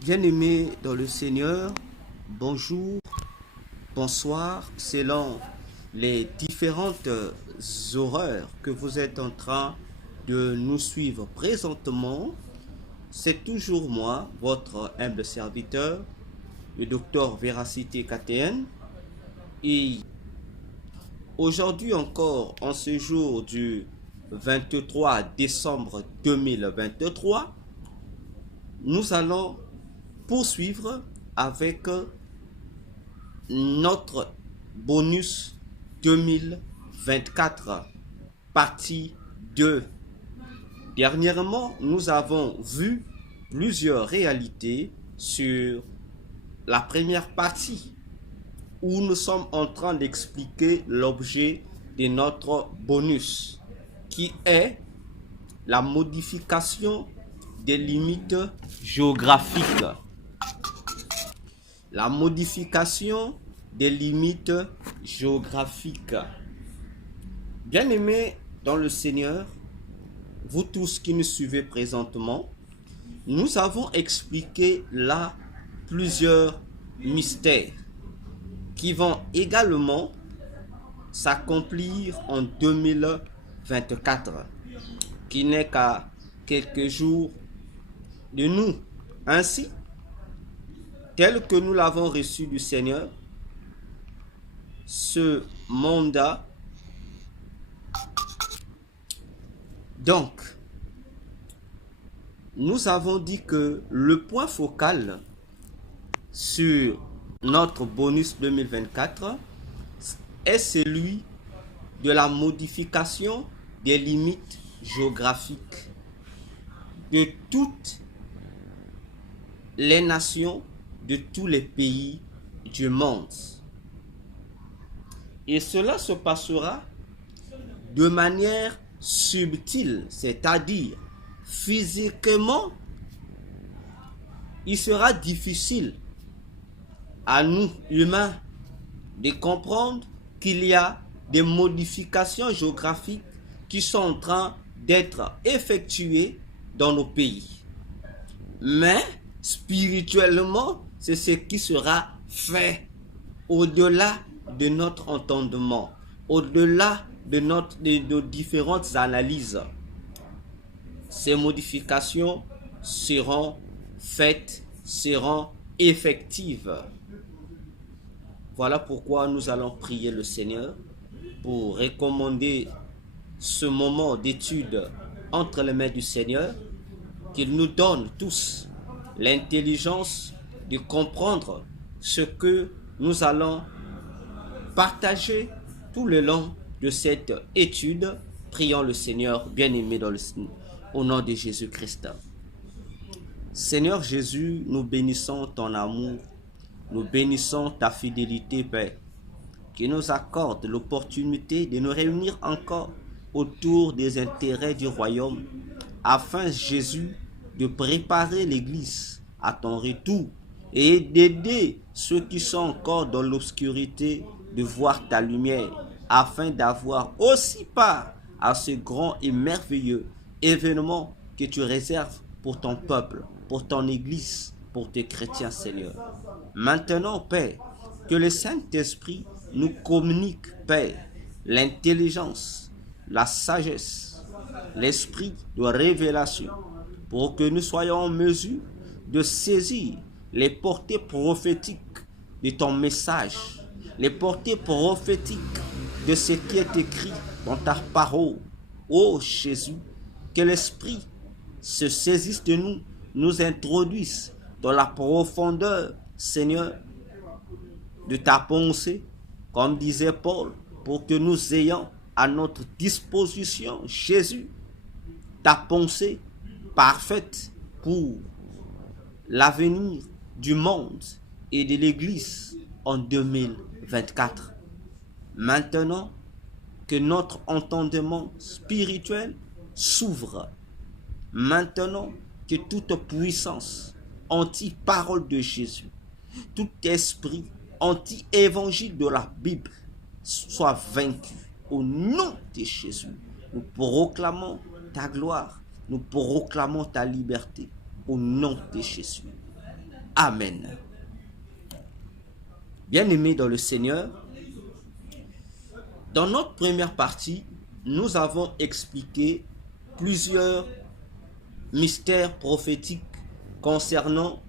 Bien-aimés dans le Seigneur, bonjour, bonsoir, selon les différentes horreurs que vous êtes en train de nous suivre présentement. C'est toujours moi, votre humble serviteur, le docteur Véracité KTN. Et aujourd'hui encore, en ce jour du 23 décembre 2023, nous allons poursuivre avec notre bonus 2024, partie 2. Dernièrement, nous avons vu plusieurs réalités sur la première partie, où nous sommes en train d'expliquer l'objet de notre bonus, qui est la modification des limites géographiques. La modification des limites géographiques. Bien-aimés dans le Seigneur, vous tous qui nous suivez présentement, nous avons expliqué là plusieurs mystères qui vont également s'accomplir en 2024, qui n'est qu'à quelques jours de nous. Ainsi, tel que nous l'avons reçu du Seigneur, ce mandat, donc, nous avons dit que le point focal sur notre bonus 2024 est celui de la modification des limites géographiques de toutes les nations, de tous les pays du monde. Et cela se passera de manière subtile, c'est-à-dire physiquement, il sera difficile à nous, humains, de comprendre qu'il y a des modifications géographiques qui sont en train d'être effectuées dans nos pays. Mais spirituellement, c'est ce qui sera fait au-delà de notre entendement, au-delà de nos différentes analyses. Ces modifications seront faites, seront effectives. Voilà pourquoi nous allons prier le Seigneur pour recommander ce moment d'étude entre les mains du Seigneur, qu'il nous donne tous l'intelligence de comprendre ce que nous allons partager tout le long de cette étude. Prions le Seigneur bien-aimé au nom de Jésus-Christ. Seigneur Jésus, nous bénissons ton amour, nous bénissons ta fidélité, Père, qui nous accorde l'opportunité de nous réunir encore autour des intérêts du royaume, afin, Jésus, de préparer l'Église à ton retour et d'aider ceux qui sont encore dans l'obscurité de voir ta lumière, afin d'avoir aussi part à ce grand et merveilleux événement que tu réserves pour ton peuple, pour ton Église, pour tes chrétiens, Seigneur. Maintenant, Père, que le Saint-Esprit nous communique, Père, l'intelligence, la sagesse, l'esprit de révélation, pour que nous soyons en mesure de saisir les portées prophétiques de ton message, les portées prophétiques de ce qui est écrit dans ta parole. Ô Jésus, que l'Esprit se saisisse de nous, nous introduise dans la profondeur, Seigneur, de ta pensée, comme disait Paul, pour que nous ayons à notre disposition, Jésus, ta pensée parfaite pour l'avenir du monde et de l'Église en 2024. Maintenant, que notre entendement spirituel s'ouvre. Maintenant, que toute puissance anti-parole de Jésus, tout esprit anti-évangile de la Bible soit vaincu. Au nom de Jésus, nous proclamons ta gloire, nous proclamons ta liberté. Au nom de Jésus. Amen. Bien-aimés dans le Seigneur, dans notre première partie, nous avons expliqué plusieurs mystères prophétiques concernant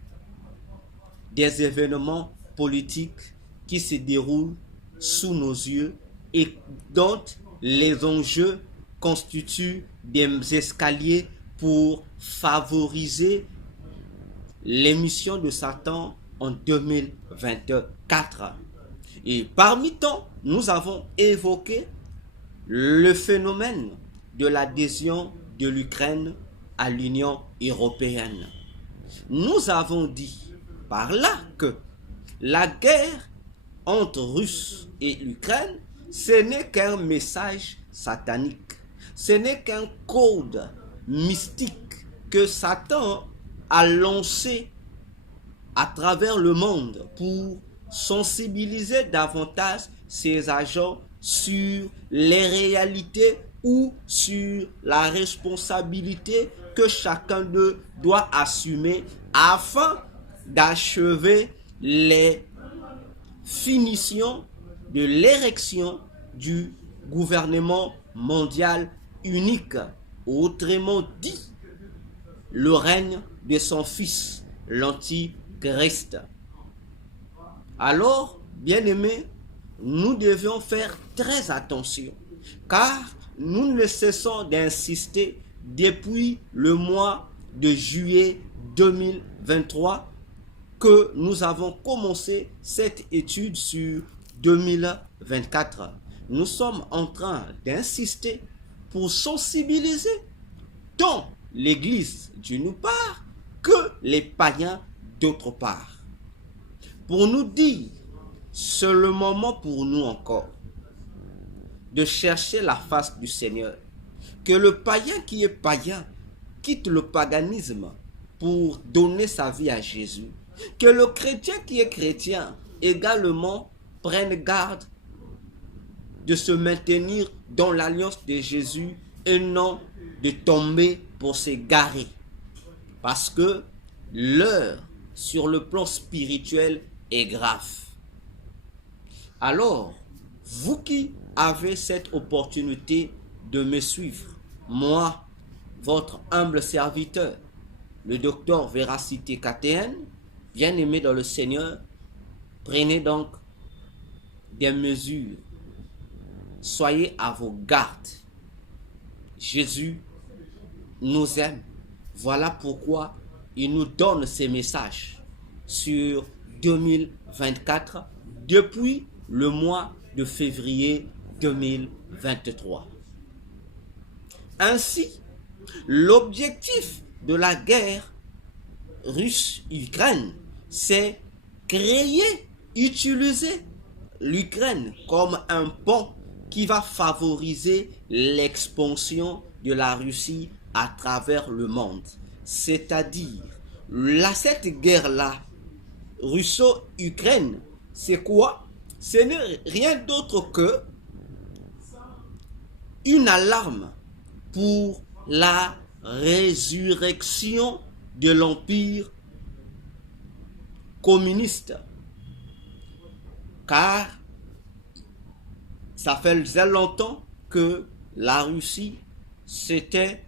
des événements politiques qui se déroulent sous nos yeux et dont les enjeux constituent des escaliers pour favoriser l'émission de Satan en 2024. Et parmi tant, nous avons évoqué le phénomène de l'adhésion de l'Ukraine à l'Union européenne. Nous avons dit par là que la guerre entre Russes et l'Ukraine, ce n'est qu'un message satanique. Ce n'est qu'un code mystique que Satan a lancé à travers le monde pour sensibiliser davantage ses agents sur les réalités ou sur la responsabilité que chacun d'eux doit assumer afin d'achever les finitions de l'érection du gouvernement mondial unique, autrement dit, le règne de son fils, l'Antichrist. Alors, bien-aimés, nous devions faire très attention, car nous ne cessons d'insister depuis le mois de juillet 2023 que nous avons commencé cette étude sur 2024. Nous sommes en train d'insister pour sensibiliser tant l'Église d'une part que les païens d'autre part. Pour nous dire, c'est le moment pour nous encore de chercher la face du Seigneur. Que le païen qui est païen quitte le paganisme pour donner sa vie à Jésus. Que le chrétien qui est chrétien également prenne garde de se maintenir dans l'alliance de Jésus et non de tomber pour s'égarer. Parce que l'heure sur le plan spirituel est grave. Alors, vous qui avez cette opportunité de me suivre, moi, votre humble serviteur, le docteur Véracité KTN, bien-aimé dans le Seigneur, prenez donc des mesures. Soyez à vos gardes. Jésus nous aime. Voilà pourquoi il nous donne ces messages sur 2024 depuis le mois de février 2023. Ainsi, l'objectif de la guerre russe-Ukraine, c'est créer, utiliser l'Ukraine comme un pont qui va favoriser l'expansion de la Russie à travers le monde. C'est-à-dire, cette guerre-là, russo-ukraine, c'est quoi? Ce n'est rien d'autre que une alarme pour la résurrection de l'empire communiste. Car ça faisait longtemps que la Russie s'était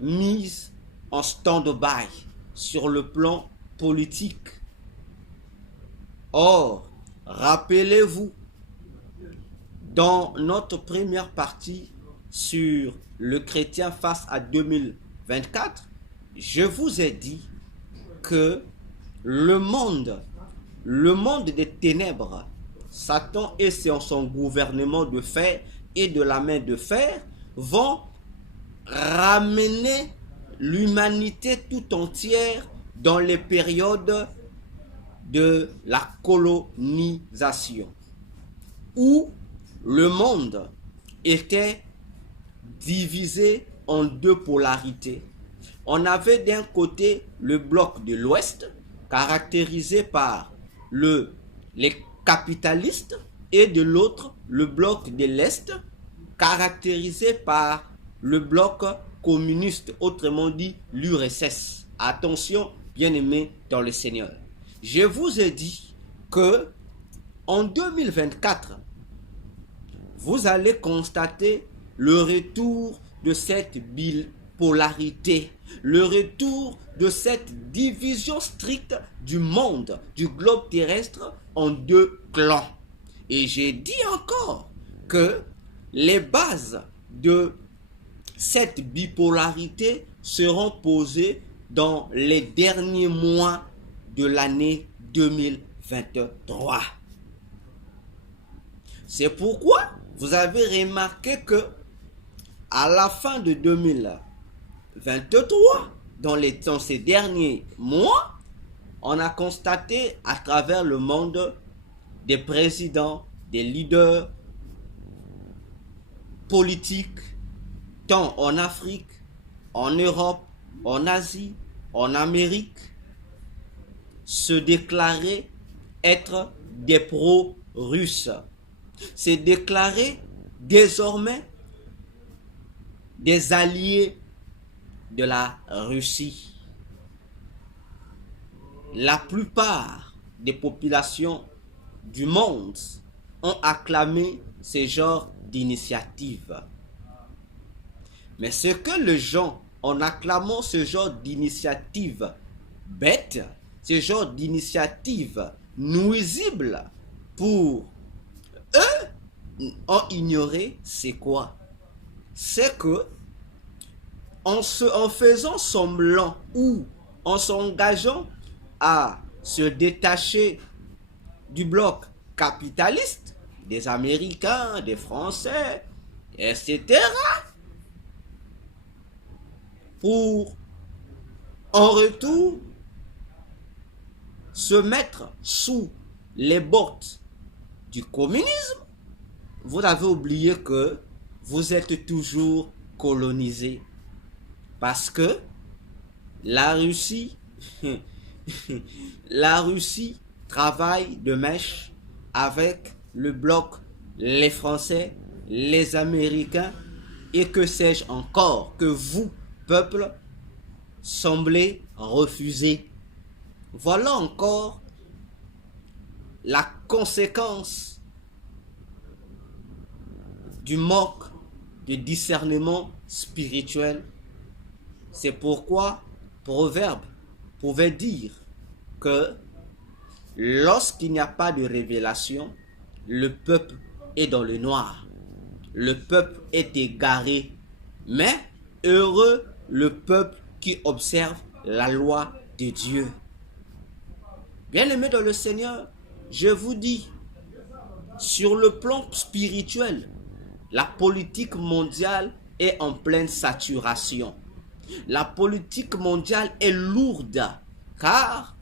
mise en stand-by sur le plan politique. Or, rappelez-vous, dans notre première partie sur le chrétien face à 2024, je vous ai dit que le monde des ténèbres, Satan et son gouvernement de fer et de la main de fer vont ramener l'humanité tout entière dans les périodes de la colonisation, où le monde était divisé en deux polarités. On avait d'un côté le bloc de l'Ouest, caractérisé par les capitalistes, et de l'autre le bloc de l'Est, caractérisé par le bloc communiste, autrement dit l'URSS. Attention, bien-aimés dans le Seigneur. Je vous ai dit que en 2024, vous allez constater le retour de cette bipolarité, le retour de cette division stricte du monde, du globe terrestre en deux clans. Et j'ai dit encore que les bases de cette bipolarité seront posées dans les derniers mois de l'année 2023. C'est pourquoi vous avez remarqué que à la fin de 2023, dans ces derniers mois, on a constaté à travers le monde des présidents, des leaders politiques, tant en Afrique, en Europe, en Asie, en Amérique, se déclarer être des pro-russes. Se déclarer désormais des alliés de la Russie. La plupart des populations du monde ont acclamé ce genre d'initiative. Mais ce que les gens, en acclamant ce genre d'initiative bête, ce genre d'initiative nuisible pour eux, ont ignoré, c'est quoi? C'est que en faisant semblant ou en s'engageant à se détacher du bloc capitaliste, des Américains, des Français, etc., pour en retour se mettre sous les bottes du communisme, vous avez oublié que vous êtes toujours colonisé. Parce que la Russie, la Russie travaille de mèche avec le bloc, les Français, les Américains et que sais-je encore que vous, peuple, semblez refuser. Voilà encore la conséquence du manque de discernement spirituel. C'est pourquoi Proverbe pouvait dire que lorsqu'il n'y a pas de révélation, le peuple est dans le noir. Le peuple est égaré. Mais heureux le peuple qui observe la loi de Dieu. Bien-aimés dans le Seigneur, je vous dis, sur le plan spirituel, la politique mondiale est en pleine saturation. La politique mondiale est lourde car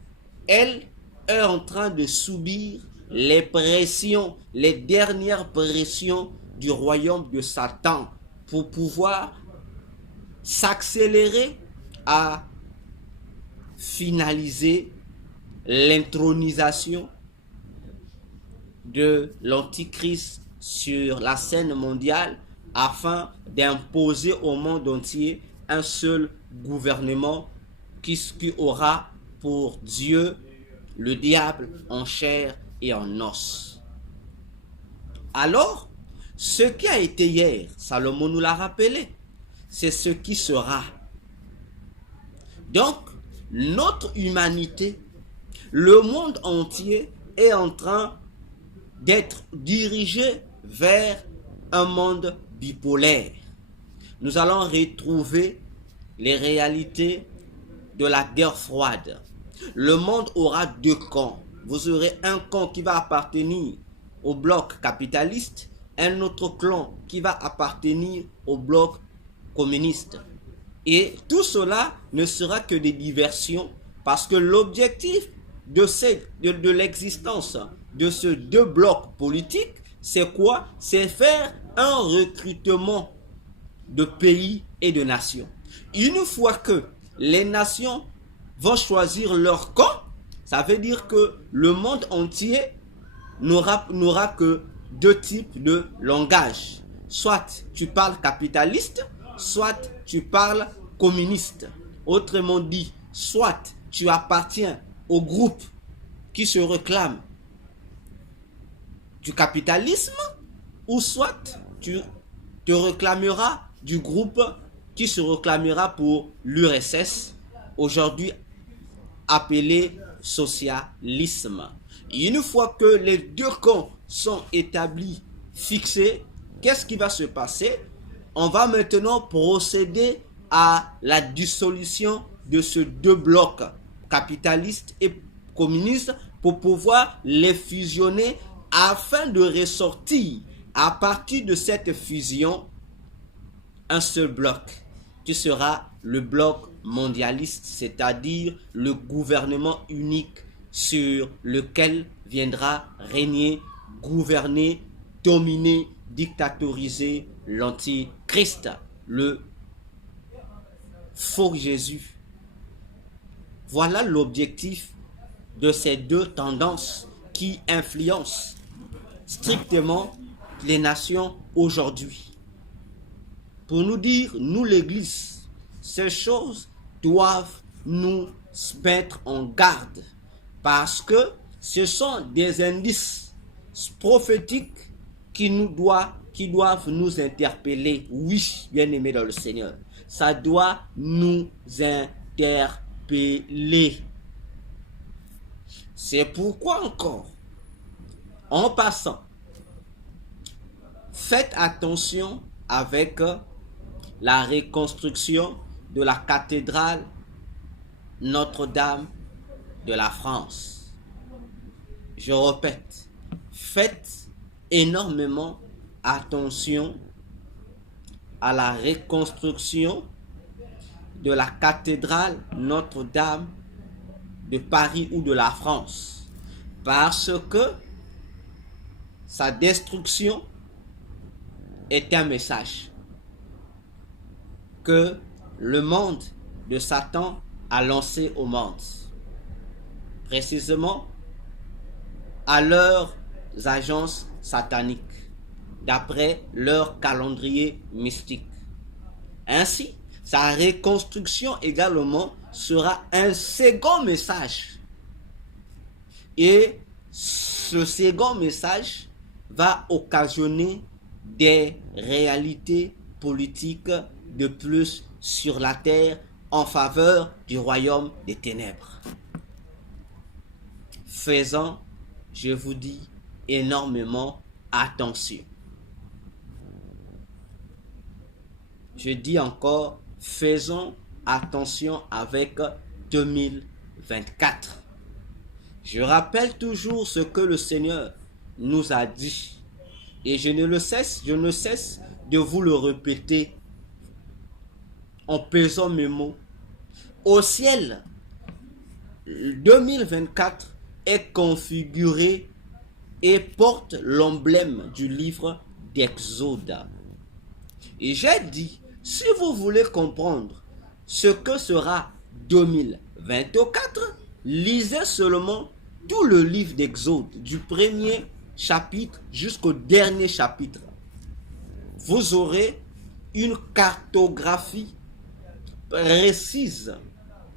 elle est en train de subir les pressions, les dernières pressions du royaume de Satan pour pouvoir s'accélérer à finaliser l'intronisation de l'Antichrist sur la scène mondiale afin d'imposer au monde entier un seul gouvernement qui aura pour Dieu le diable en chair et en os. Alors, ce qui a été hier, Salomon nous l'a rappelé, c'est ce qui sera. Donc, notre humanité, le monde entier est en train d'être dirigé vers un monde bipolaire. Nous allons retrouver les réalités de la guerre froide. Le monde aura deux camps. Vous aurez un camp qui va appartenir au bloc capitaliste, un autre clan qui va appartenir au bloc communiste. Et tout cela ne sera que des diversions parce que l'objectif de l'existence de ces deux blocs politiques, c'est quoi? C'est faire un recrutement de pays et de nations. Une fois que les nations vont choisir leur camp, ça veut dire que le monde entier n'aura que deux types de langage. Soit tu parles capitaliste, soit tu parles communiste. Autrement dit, soit tu appartiens au groupe qui se réclame du capitalisme, ou soit tu te réclameras du groupe qui se réclamera pour l'URSS, aujourd'hui appelé socialisme. Et une fois que les deux camps sont établis, fixés, qu'est-ce qui va se passer? On va maintenant procéder à la dissolution de ces deux blocs, capitalistes et communistes, pour pouvoir les fusionner afin de ressortir à partir de cette fusion un seul bloc qui sera le bloc mondialiste, c'est-à-dire le gouvernement unique sur lequel viendra régner, gouverner, dominer, dictatoriser l'antichrist, le faux Jésus. Voilà l'objectif de ces deux tendances qui influencent strictement les nations aujourd'hui. Pour nous dire, nous l'Église, ces choses doivent nous mettre en garde parce que ce sont des indices prophétiques qui doivent nous interpeller. Oui, bien-aimés dans le Seigneur, ça doit nous interpeller. C'est pourquoi encore, en passant, faites attention avec la reconstruction de la cathédrale Notre-Dame de la France. Je répète, faites énormément attention à la reconstruction de la cathédrale Notre-Dame de Paris ou de la France, parce que sa destruction est un message que le monde de Satan a lancé au monde, précisément à leurs agences sataniques, d'après leur calendrier mystique. Ainsi, sa reconstruction également sera un second message. Et ce second message va occasionner des réalités politiques de plus sur la terre en faveur du royaume des ténèbres. Faisons, je vous dis, énormément attention. Je dis encore, faisons attention avec 2024. Je rappelle toujours ce que le Seigneur nous a dit. Et je ne cesse de vous le répéter en pesant mes mots. Au ciel, 2024 est configuré et porte l'emblème du livre d'Exode. Et j'ai dit, si vous voulez comprendre ce que sera 2024, lisez seulement tout le livre d'Exode, du premier chapitre jusqu'au dernier chapitre. Vous aurez une cartographie précise,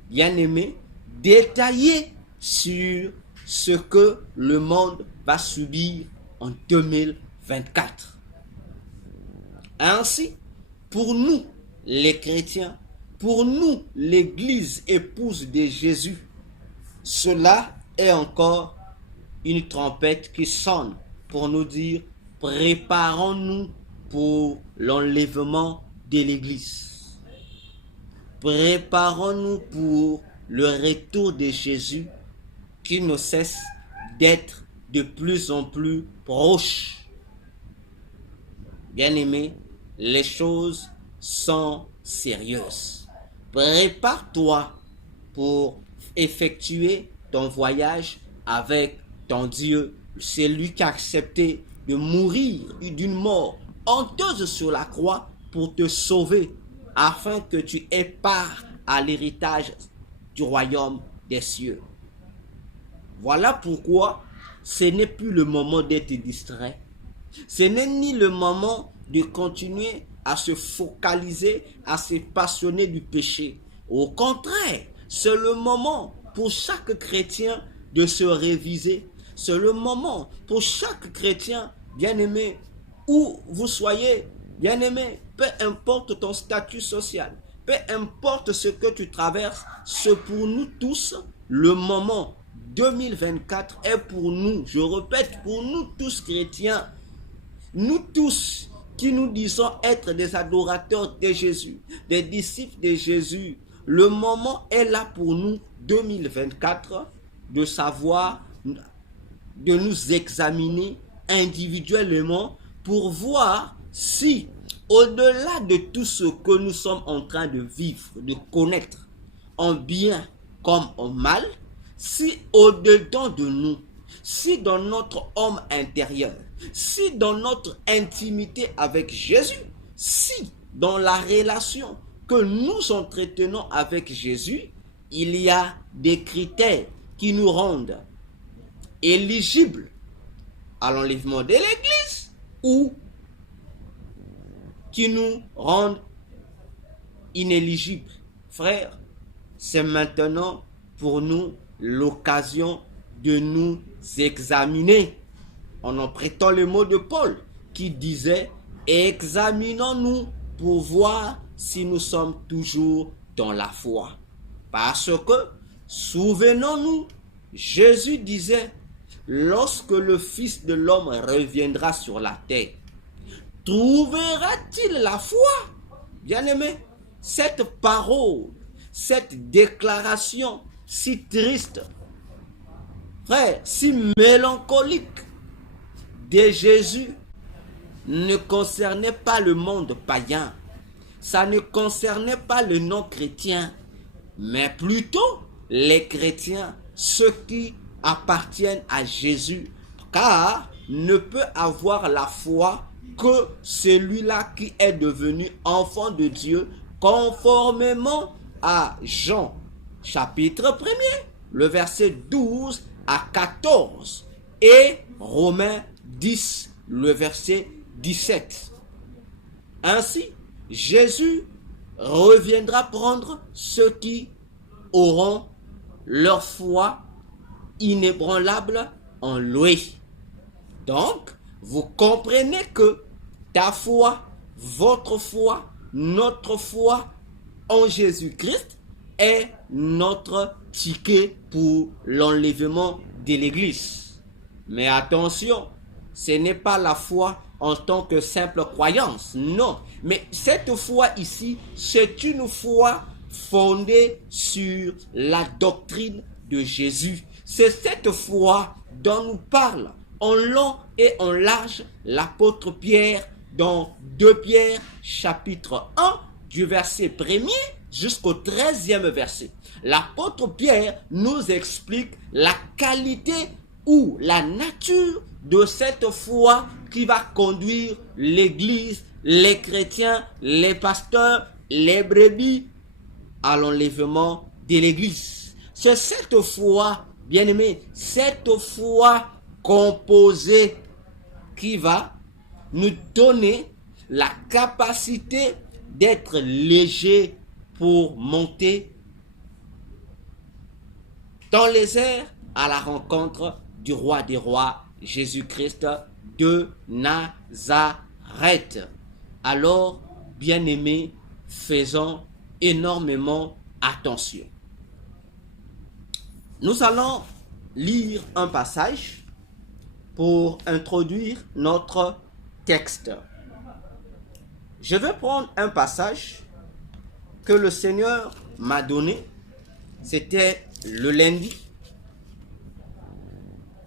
bien aimée, détaillée sur ce que le monde va subir en 2024. Ainsi, pour nous, les chrétiens, pour nous, l'Église épouse de Jésus, cela est encore une trompette qui sonne pour nous dire, préparons-nous pour l'enlèvement de l'Église. Préparons-nous pour le retour de Jésus qui ne cesse d'être de plus en plus proche. Bien-aimés, les choses sont sérieuses. Prépare-toi pour effectuer ton voyage avec ton Dieu. C'est lui qui a accepté de mourir d'une mort honteuse sur la croix pour te sauver, afin que tu aies part à l'héritage du royaume des cieux. Voilà pourquoi ce n'est plus le moment d'être distrait. Ce n'est ni le moment de continuer à se focaliser, à se passionner du péché. Au contraire, c'est le moment pour chaque chrétien de se réviser. C'est le moment pour chaque chrétien, bien-aimé, où vous soyez, bien-aimé, peu importe ton statut social, peu importe ce que tu traverses, c'est pour nous tous le moment. 2024 est pour nous, je répète, pour nous tous chrétiens, nous tous qui nous disons être des adorateurs de Jésus, des disciples de Jésus, le moment est là pour nous, 2024, de savoir, de nous examiner individuellement pour voir si, au-delà de tout ce que nous sommes en train de vivre, de connaître, en bien comme en mal, si au-dedans de nous, si dans notre homme intérieur, si dans notre intimité avec Jésus, si dans la relation que nous entretenons avec Jésus, il y a des critères qui nous rendent éligibles à l'enlèvement de l'Église ou qui nous rendent inéligibles. Frères, c'est maintenant pour nous l'occasion de nous examiner. En prêtant le mot de Paul qui disait « Examinons-nous pour voir si nous sommes toujours dans la foi. » Parce que, souvenons-nous, Jésus disait « Lorsque le Fils de l'homme reviendra sur la terre, trouvera-t-il la foi ?» Bien-aimé, cette parole, cette déclaration si triste, frère, si mélancolique de Jésus ne concernait pas le monde païen, ça ne concernait pas le non-chrétien, mais plutôt les chrétiens, ceux qui appartiennent à Jésus, car ne peut avoir la foi que celui-là qui est devenu enfant de Dieu, conformément à Jean, chapitre 1er, le verset 12 à 14, et Romains 10, le verset 17. Ainsi, Jésus reviendra prendre ceux qui auront leur foi inébranlable en lui. Donc, vous comprenez que ta foi, votre foi, notre foi en Jésus-Christ est notre ticket pour l'enlèvement de l'Église. Mais attention, ce n'est pas la foi en tant que simple croyance, non. Mais cette foi ici, c'est une foi fondée sur la doctrine de Jésus. C'est cette foi dont nous parle en long et en large l'apôtre Pierre dans 2 Pierre chapitre 1 du verset 1er jusqu'au 13e verset. L'apôtre Pierre nous explique la qualité ou la nature de cette foi qui va conduire l'Église, les chrétiens, les pasteurs, les brebis à l'enlèvement de l'Église. C'est cette foi, bien-aimé, cette foi composée qui va nous donner la capacité d'être léger pour monter dans les airs à la rencontre du roi des rois, Jésus-Christ de Nazareth. Alors, bien-aimés, faisons énormément attention. Nous allons lire un passage pour introduire notre texte. Je vais prendre un passage que le Seigneur m'a donné. C'était le lundi.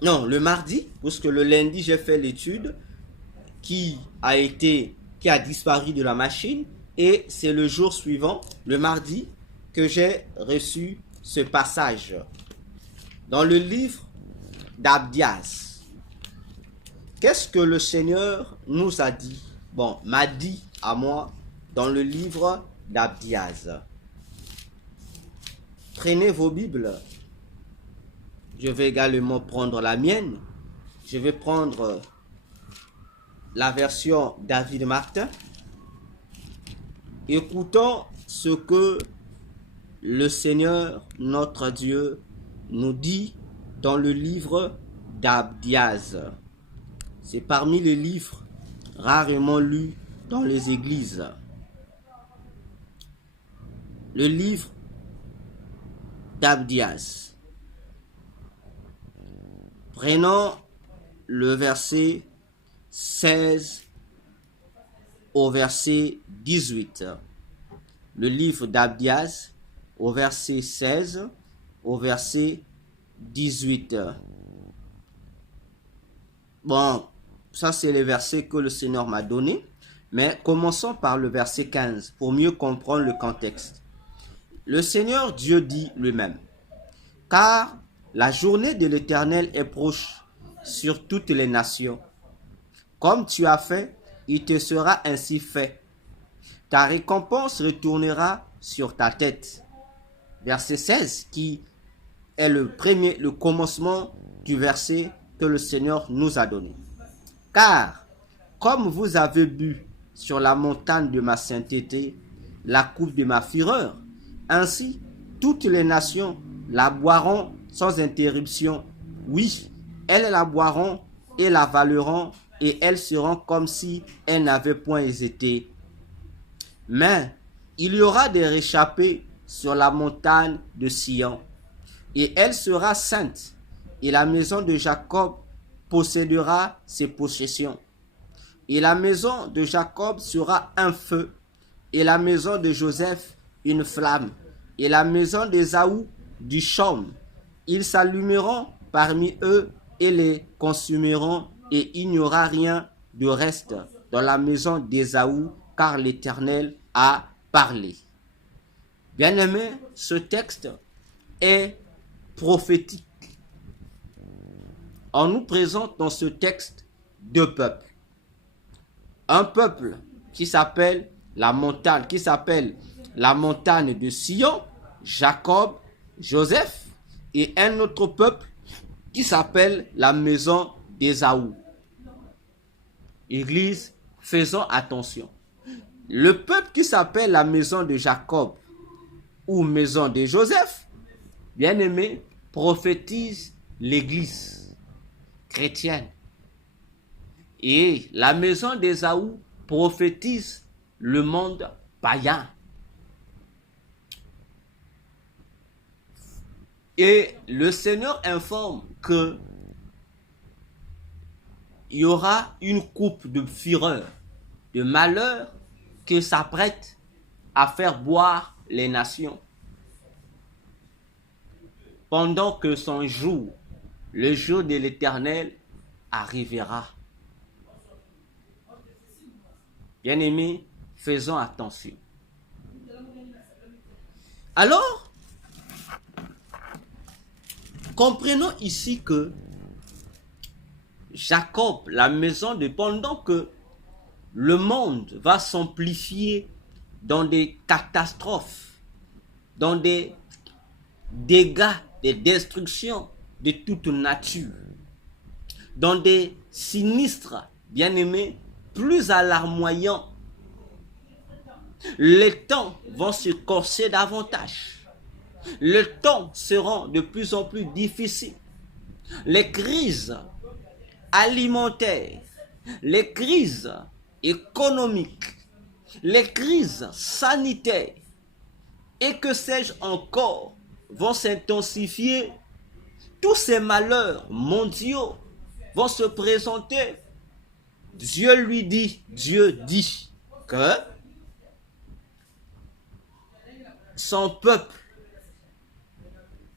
Non, le mardi, puisque le lundi, j'ai fait l'étude qui a disparu de la machine. Et c'est le jour suivant, le mardi, que j'ai reçu ce passage. Dans le livre d'Abdias. Qu'est-ce que le Seigneur nous a dit? Bon, m'a dit à moi dans le livre d'Abdias. Prenez vos Bibles. Je vais également prendre la mienne. Je vais prendre la version David Martin. Écoutons ce que le Seigneur, notre Dieu, nous dit dans le livre d'Abdias. C'est parmi les livres rarement lus dans les églises. Le livre d'Abdias. Prenons le verset 16 au verset 18. Le livre d'Abdias au verset 16 au verset 18. Bon, ça c'est les versets que le Seigneur m'a donné, mais commençons par le verset 15 pour mieux comprendre le contexte. Le Seigneur Dieu dit lui-même, car la journée de l'Éternel est proche sur toutes les nations. Comme tu as fait, il te sera ainsi fait. Ta récompense retournera sur ta tête. Verset 16, qui est le commencement du verset que le Seigneur nous a donné. Car, comme vous avez bu sur la montagne de ma sainteté la coupe de ma fureur, ainsi toutes les nations la boiront sans interruption. Oui, elles la boiront et la avaleront, et elles seront comme si elles n'avaient point été. Mais il y aura des réchappés sur la montagne de Sion, et elle sera sainte, et la maison de Jacob possédera ses possessions. Et la maison de Jacob sera un feu, et la maison de Joseph une flamme, et la maison d'Ésaü du chaume. Ils s'allumeront parmi eux et les consumeront, et il n'y aura rien de reste dans la maison d'Ésaü, car l'Éternel a parlé. Bien-aimés, ce texte est prophétique. On nous présente dans ce texte deux peuples. Un peuple qui s'appelle la montagne de Sion, Jacob, Joseph, et un autre peuple qui s'appelle la maison d'Ésaü. Église, faisons attention. Le peuple qui s'appelle la maison de Jacob ou maison de Joseph, bien aimé, prophétise l'église chrétienne. Et la maison d'Ésaü prophétise le monde païen. Et le Seigneur informe que il y aura une coupe de fureur, de malheur qui s'apprête à faire boire les nations. Pendant que son jour, le jour de l'Éternel, arrivera. Bien-aimés, faisons attention. Alors, comprenons ici que Jacob, la maison de, pendant que le monde va s'amplifier dans des catastrophes, dans des dégâts, des destructions de toute nature, dans des sinistres, bien-aimés, plus alarmoyants, les temps vont se corser davantage. Les temps seront de plus en plus difficiles. Les crises alimentaires, les crises économiques, les crises sanitaires et que sais-je encore vont s'intensifier. Tous ces malheurs mondiaux vont se présenter. Dieu dit que son peuple,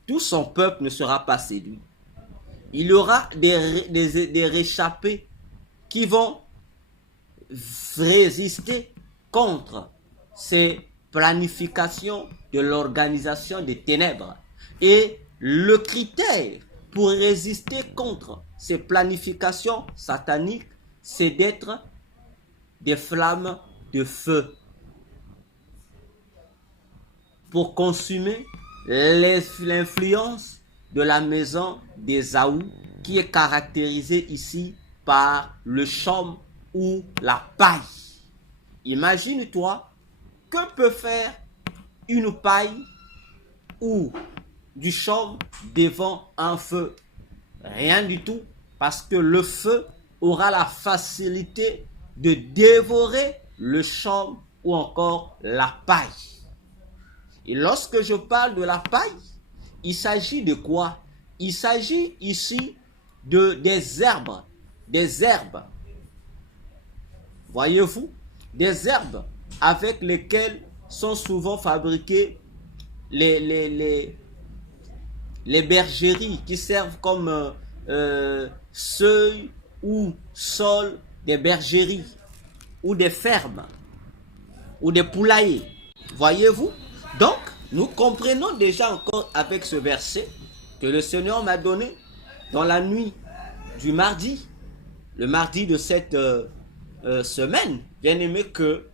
tout son peuple ne sera pas séduit. Il y aura des réchappés qui vont résister contre ces planifications de l'organisation des ténèbres. Et le critère pour résister contre ces planifications sataniques, c'est d'être des flammes de feu pour consumer l'influence de la maison d'Ésaü, qui est caractérisée ici par le chaume ou la paille. Imagine-toi, que peut faire une paille ou du chaume devant un feu? Rien du tout, parce que le feu aura la facilité de dévorer le chaume ou encore la paille. Et lorsque je parle de la paille, il s'agit de quoi? Il s'agit ici des herbes. Des herbes. Voyez-vous? Des herbes avec lesquelles sont souvent fabriquées les bergeries qui servent comme seuil ou sol des bergeries ou des fermes ou des poulaillers. Voyez-vous? Donc, nous comprenons déjà encore avec ce verset que le Seigneur m'a donné dans la nuit du mardi, le mardi de cette semaine, bien aimé, que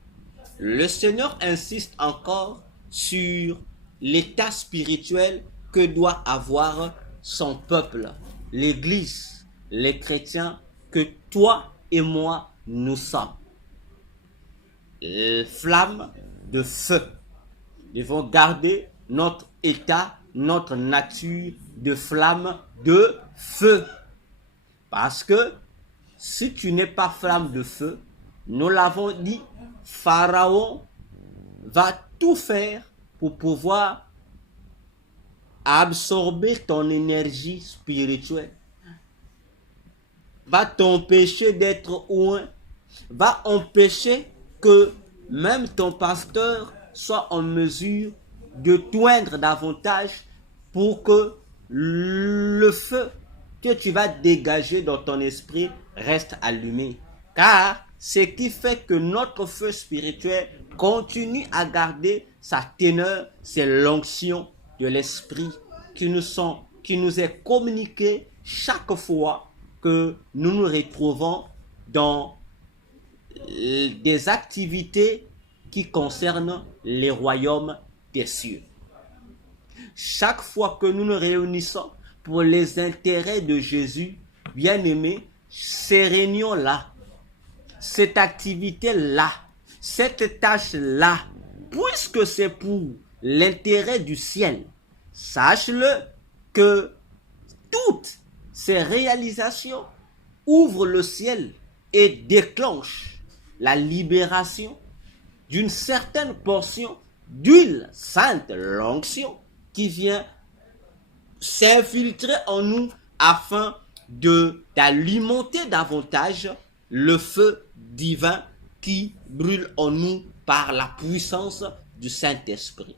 le Seigneur insiste encore sur l'état spirituel que doit avoir son peuple, l'Église, les chrétiens, que toi et moi nous sommes. Flamme de feu. Nous devons garder notre état, notre nature de flamme de feu. Parce que si tu n'es pas flamme de feu, nous l'avons dit, Pharaon va tout faire pour pouvoir absorber ton énergie spirituelle, va t'empêcher d'être oint, va empêcher que même ton pasteur soit en mesure de t'oindre davantage pour que le feu que tu vas dégager dans ton esprit reste allumé. Car ce qui fait que notre feu spirituel continue à garder sa teneur, c'est l'onction de l'esprit qui nous est communiquée chaque fois que nous nous retrouvons dans des activités qui concernent les royaumes des cieux. Chaque fois que nous nous réunissons pour les intérêts de Jésus, bien-aimés, ces réunions-là, cette activité-là, cette tâche-là, puisque c'est pour l'intérêt du ciel, sache-le que toutes ces réalisations ouvrent le ciel et déclenchent la libération d'une certaine portion d'huile sainte, l'onction, qui vient s'infiltrer en nous afin d'alimenter davantage le feu divin qui brûle en nous par la puissance du Saint-Esprit.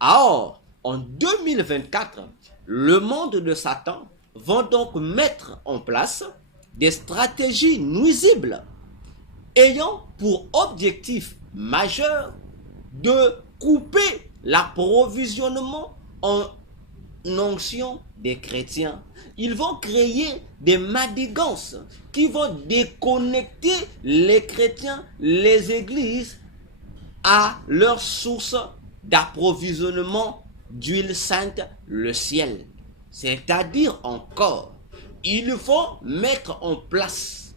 Or, en 2024, le monde de Satan va donc mettre en place des stratégies nuisibles ayant pour objectif majeur de couper l'approvisionnement en onction des chrétiens. Ils vont créer des manigances qui vont déconnecter les chrétiens, les églises, à leur source d'approvisionnement d'huile sainte, le ciel. C'est-à-dire encore, ils vont mettre en place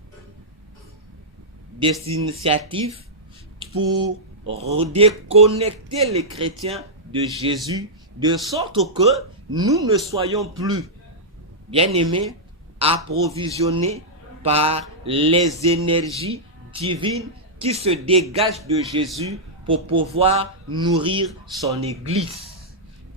des initiatives pour déconnecter les chrétiens de Jésus, de sorte que nous ne soyons plus, bien-aimés, approvisionnés par les énergies divines qui se dégagent de Jésus pour pouvoir nourrir son Église.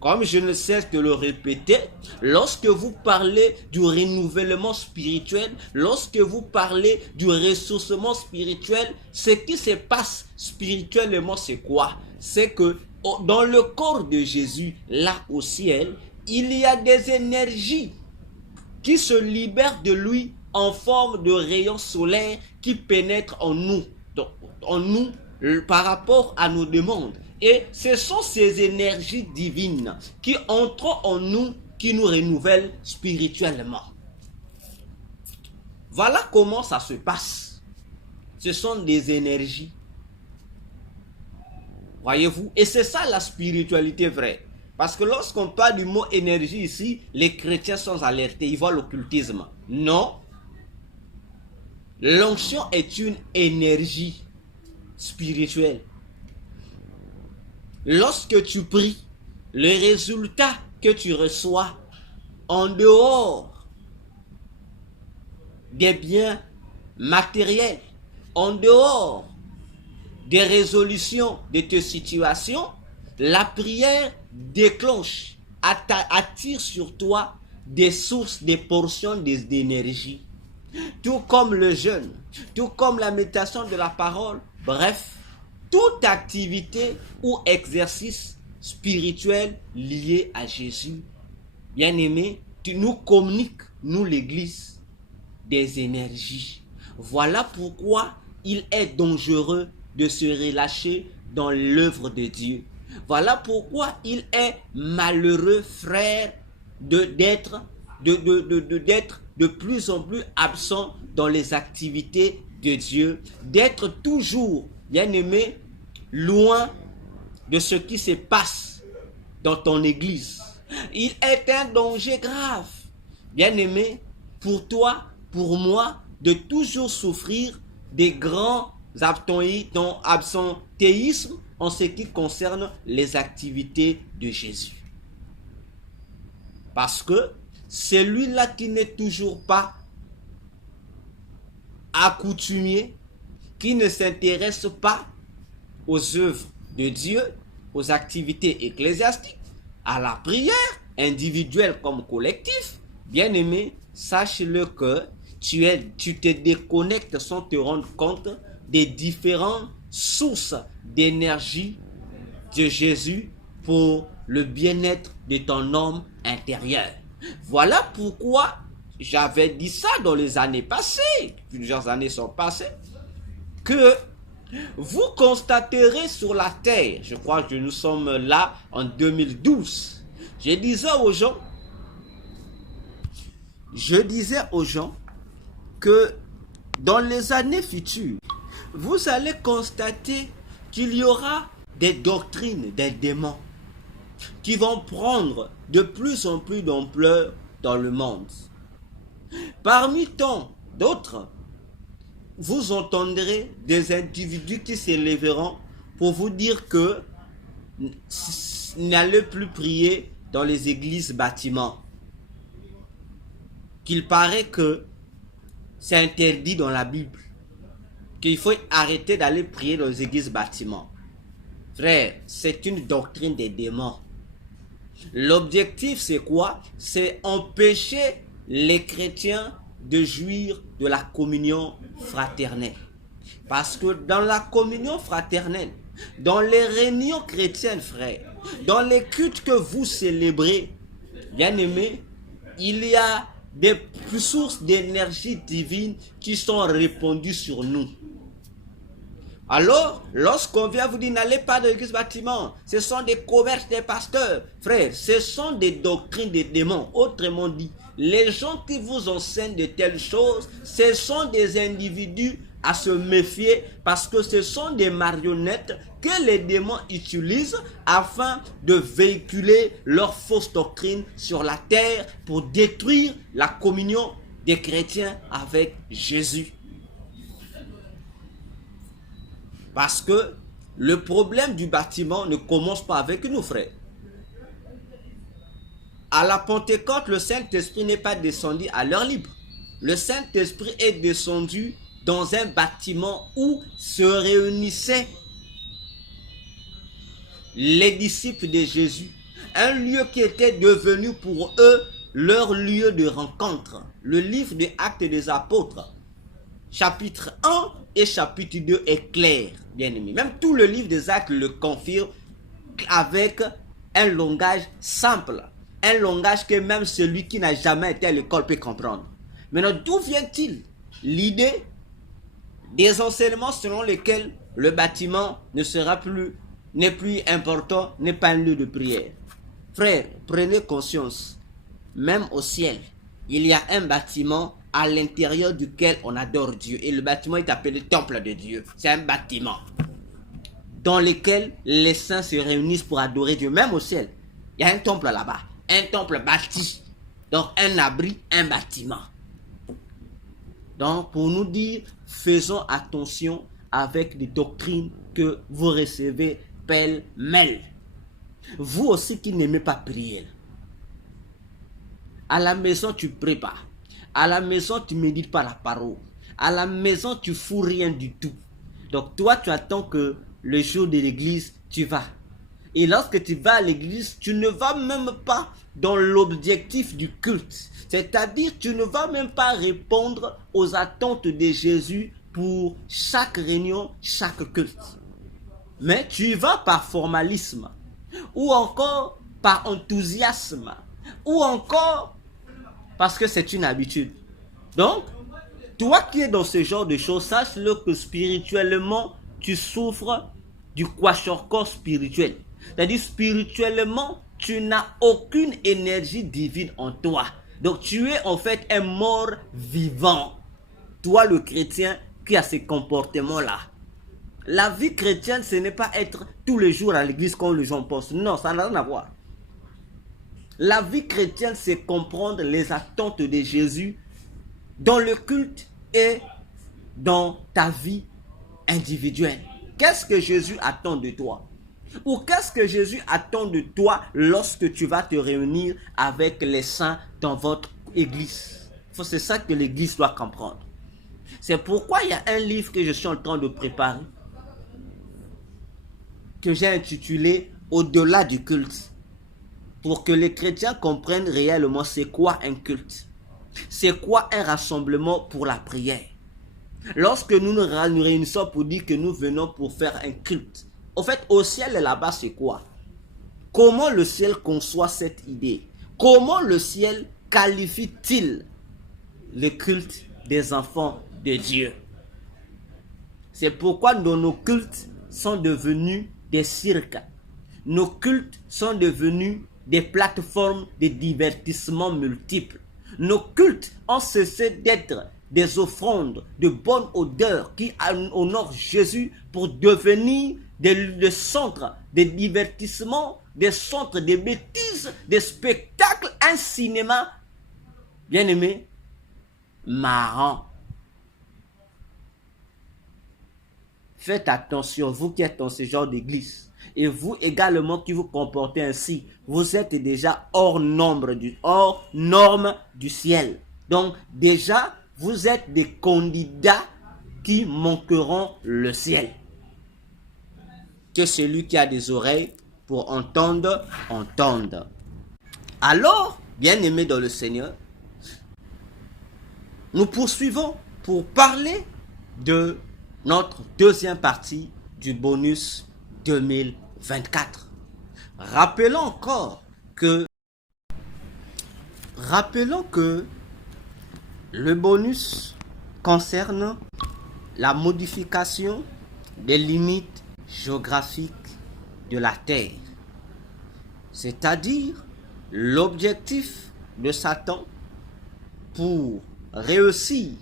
Comme je ne cesse de le répéter, lorsque vous parlez du renouvellement spirituel, lorsque vous parlez du ressourcement spirituel, ce qui se passe spirituellement, c'est quoi? C'est que dans le corps de Jésus, là au ciel, il y a des énergies qui se libèrent de lui en forme de rayons solaires qui pénètrent en nous, par rapport à nos demandes. Et ce sont ces énergies divines qui entrent en nous, qui nous renouvellent spirituellement. Voilà comment ça se passe. Ce sont des énergies. Voyez-vous? Et c'est ça la spiritualité vraie. Parce que lorsqu'on parle du mot énergie ici, les chrétiens sont alertés, ils voient l'occultisme. Non. L'onction est une énergie spirituelle. Lorsque tu pries, le résultat que tu reçois en dehors des biens matériels, en dehors des résolutions de tes situations, la prière déclenche, attire sur toi des sources, des portions d'énergie. Tout comme le jeûne, tout comme la méditation de la parole, bref, toute activité ou exercice spirituel lié à Jésus, bien-aimé, tu nous communiques, nous l'Église, des énergies. Voilà pourquoi il est dangereux de se relâcher dans l'œuvre de Dieu. Voilà pourquoi il est malheureux, frère, d'être de plus en plus absent dans les activités de Dieu, d'être toujours, bien-aimé, loin de ce qui se passe dans ton église. Il est un danger grave, bien-aimé, pour toi, pour moi, de toujours souffrir des grands absentéismes en ce qui concerne les activités de Jésus. Parce que celui-là qui n'est toujours pas accoutumier, qui ne s'intéresse pas aux œuvres de Dieu, aux activités ecclésiastiques, à la prière, individuelle comme collective, bien-aimé, sache-le que tu te déconnectes sans te rendre compte des différentes sources d'énergie de Jésus pour le bien-être de ton homme intérieur. Voilà pourquoi j'avais dit ça dans les années passées, plusieurs années sont passées, que vous constaterez sur la terre, je crois que nous sommes là en 2012, je disais aux gens que dans les années futures, vous allez constater qu'il y aura des doctrines, des démons qui vont prendre de plus en plus d'ampleur dans le monde. Parmi tant d'autres, vous entendrez des individus qui s'élèveront pour vous dire que n'allez plus prier dans les églises bâtiments. Qu'il paraît que c'est interdit dans la Bible. Qu'il faut arrêter d'aller prier dans les églises bâtiments. Frère, c'est une doctrine des démons. L'objectif, c'est quoi? C'est empêcher les chrétiens de jouir de la communion fraternelle. Parce que dans la communion fraternelle, dans les réunions chrétiennes, frère, dans les cultes que vous célébrez, bien aimés, il y a des sources d'énergie divine qui sont répandues sur nous. Alors, lorsqu'on vient vous dire n'allez pas dans l'église bâtiment, ce sont des commerces des pasteurs. Frère, ce sont des doctrines des démons. Autrement dit, les gens qui vous enseignent de telles choses, ce sont des individus à se méfier parce que ce sont des marionnettes que les démons utilisent afin de véhiculer leurs fausses doctrines sur la terre pour détruire la communion des chrétiens avec Jésus. Parce que le problème du bâtiment ne commence pas avec nous, frères. À la Pentecôte, le Saint-Esprit n'est pas descendu à l'heure libre. Le Saint-Esprit est descendu dans un bâtiment où se réunissaient les disciples de Jésus. Un lieu qui était devenu pour eux leur lieu de rencontre. Le livre des Actes des Apôtres, chapitre 1 et chapitre 2 est clair, bien aimé. Même tout le livre des Actes le confirme avec un langage simple. Un langage que même celui qui n'a jamais été à l'école peut comprendre. Maintenant, d'où vient-il l'idée des enseignements selon lesquels le bâtiment n'est plus important, n'est pas un lieu de prière? Frère, prenez conscience, même au ciel, il y a un bâtiment à l'intérieur duquel on adore Dieu. Et le bâtiment est appelé temple de Dieu. C'est un bâtiment dans lequel les saints se réunissent pour adorer Dieu. Même au ciel, il y a un temple là-bas. Un temple bâti. Donc un abri, un bâtiment. Donc pour nous dire, faisons attention avec les doctrines que vous recevez pêle-mêle. Vous aussi qui n'aimez pas prier, À la maison, tu pries pas. À la maison, tu médites pas la parole. À la maison, tu fous rien du tout. Donc toi, tu attends que le jour de l'église, tu vas. Et lorsque tu vas à l'église, tu ne vas même pas dans l'objectif du culte. C'est-à-dire, tu ne vas même pas répondre aux attentes de Jésus pour chaque réunion, chaque culte. Mais tu y vas par formalisme, ou encore par enthousiasme, ou encore parce que c'est une habitude. Donc, toi qui es dans ce genre de choses, sache-le que spirituellement, tu souffres du kwashiorkor spirituel. C'est-à-dire, spirituellement, tu n'as aucune énergie divine en toi. Donc, tu es en fait un mort vivant. Toi, le chrétien, qui a ces comportements-là. La vie chrétienne, ce n'est pas être tous les jours à l'église comme les gens pensent. Non, ça n'a rien à voir. La vie chrétienne, c'est comprendre les attentes de Jésus dans le culte et dans ta vie individuelle. Qu'est-ce que Jésus attend de toi? Ou qu'est-ce que Jésus attend de toi lorsque tu vas te réunir avec les saints dans votre église? C'est ça que l'église doit comprendre. C'est pourquoi il y a un livre que je suis en train de préparer, que j'ai intitulé « Au-delà du culte », pour que les chrétiens comprennent réellement c'est quoi un culte. C'est quoi un rassemblement pour la prière. Lorsque nous nous réunissons pour dire que nous venons pour faire un culte, au fait, au ciel et là-bas, c'est quoi? Comment le ciel conçoit cette idée? Comment le ciel qualifie-t-il le culte des enfants de Dieu? C'est pourquoi nos cultes sont devenus des cirques. Nos cultes sont devenus des plateformes de divertissement multiples. Nos cultes ont cessé d'être des offrandes de bonne odeur qui honorent Jésus pour devenir des centres de divertissement, des centres de bêtises, des spectacles, un cinéma, bien aimé, marrant. Faites attention, vous qui êtes dans ce genre d'église, et vous également qui vous comportez ainsi, vous êtes déjà hors norme du ciel. Donc déjà, vous êtes des candidats qui manqueront le ciel. Que celui qui a des oreilles pour entendre, entende. Alors, bien-aimés dans le Seigneur, nous poursuivons pour parler de notre deuxième partie du bonus 2024. Rappelons que le bonus concerne la modification des limites géographiques de la Terre, c'est-à-dire l'objectif de Satan pour réussir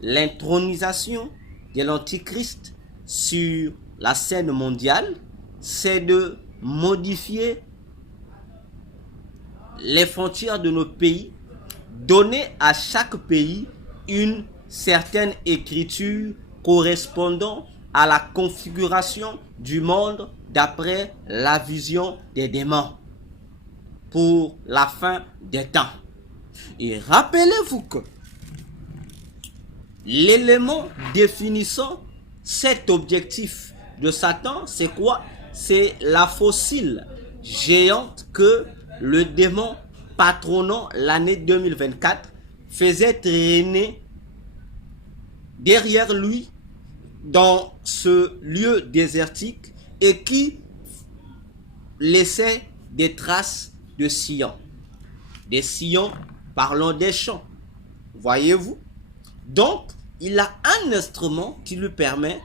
l'intronisation de l'Antichrist sur la scène mondiale, c'est de modifier les frontières de nos pays, donner à chaque pays une certaine écriture correspondant à la configuration du monde d'après la vision des démons pour la fin des temps. Et rappelez-vous que l'élément définissant cet objectif de Satan, c'est quoi? C'est la fossile géante que le démon patronnant l'année 2024 faisait traîner derrière lui dans ce lieu désertique et qui laissait des traces de sillons. Des sillons parlant des champs. Voyez-vous? Donc, il a un instrument qui lui permet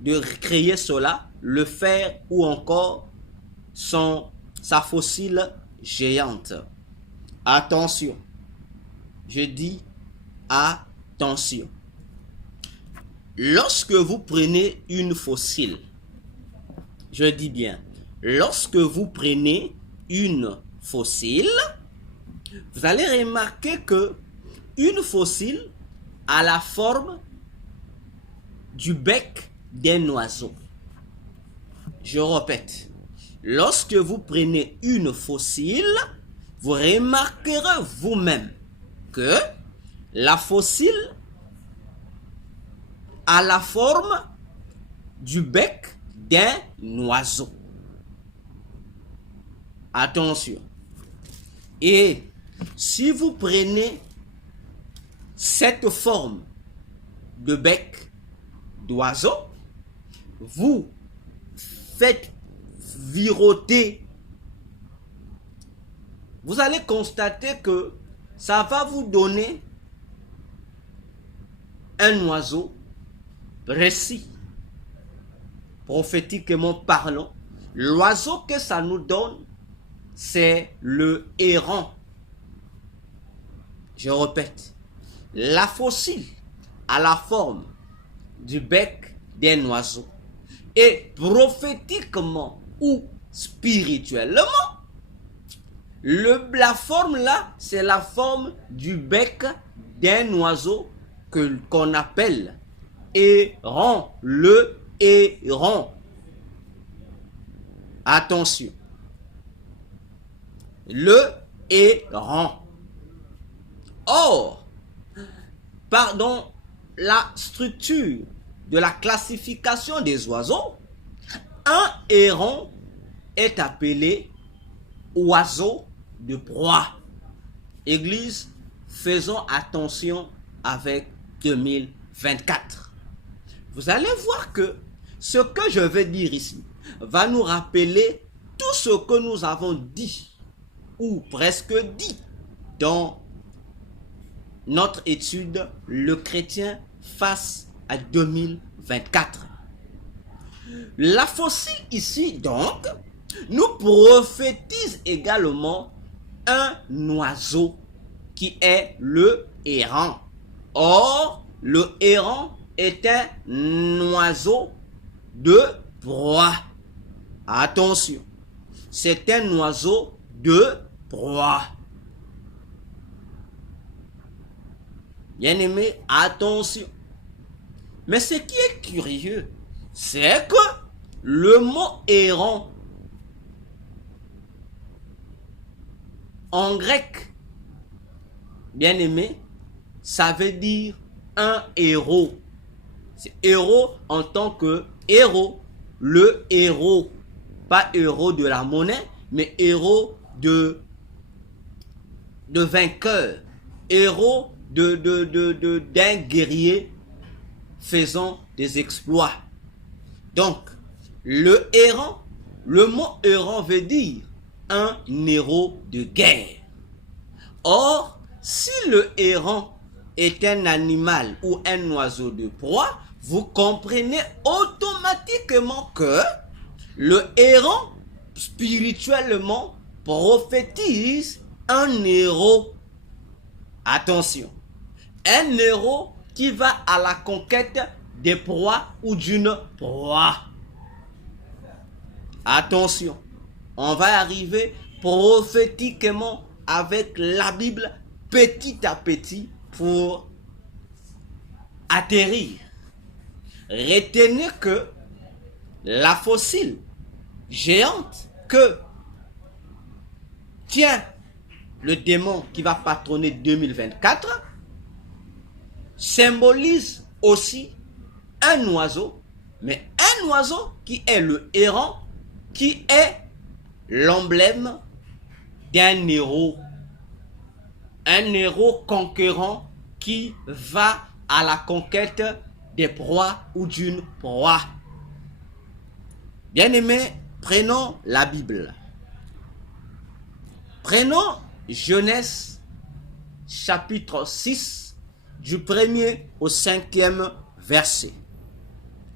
de créer cela, le fer ou encore sa fossile géante. Attention. Je dis attention. Lorsque vous prenez une fossile, je dis bien, lorsque vous prenez une fossile, vous allez remarquer que une fossile a la forme du bec d'un oiseau. Je répète, lorsque vous prenez une fossile, vous remarquerez vous-même que la fossile a la forme du bec d'un oiseau. Attention. Et si vous prenez cette forme de bec d'oiseau, vous faites viroter, vous allez constater que ça va vous donner un oiseau précis. Prophétiquement parlant, l'oiseau que ça nous donne, c'est le héron. Je répète, la fossile a la forme du bec d'un oiseau. Et prophétiquement ou spirituellement, la forme là, c'est la forme du bec d'un oiseau qu'on appelle héron, le héron. Attention. Le héron. Or, pardon, la structure de la classification des oiseaux, un héron est appelé oiseau de proie. Église, faisons attention avec 2024. Vous allez voir que ce que je vais dire ici va nous rappeler tout ce que nous avons dit, ou presque dit, dans notre étude Le chrétien face à 2024. La fossile ici, donc, nous prophétise également un oiseau qui est le héron. Or, le héron est un oiseau de proie. Attention, c'est un oiseau de proie. Bien-aimé, attention. Mais ce qui est curieux, c'est que le mot héron en grec, bien-aimé, ça veut dire un héros. C'est héros en tant que héros. Le héros, pas héros de la monnaie, mais héros de vainqueur. Héros d'un guerrier faisant des exploits. Donc, le héron, le mot héron veut dire un héros de guerre. Or, si le héron est un animal ou un oiseau de proie, vous comprenez automatiquement que le héron, spirituellement, prophétise un héros. Attention, un héros qui va à la conquête des proies ou d'une proie. Attention, on va arriver prophétiquement avec la Bible petit à petit pour atterrir. Retenez que la fossile géante que tient le démon qui va patronner 2024 symbolise aussi un oiseau, mais un oiseau qui est le héron, qui est l'emblème d'un héros. Un héros conquérant qui va à la conquête des proies ou d'une proie. Bien-aimés, prenons la Bible. Prenons Genèse chapitre 6 du 1er au 5e verset.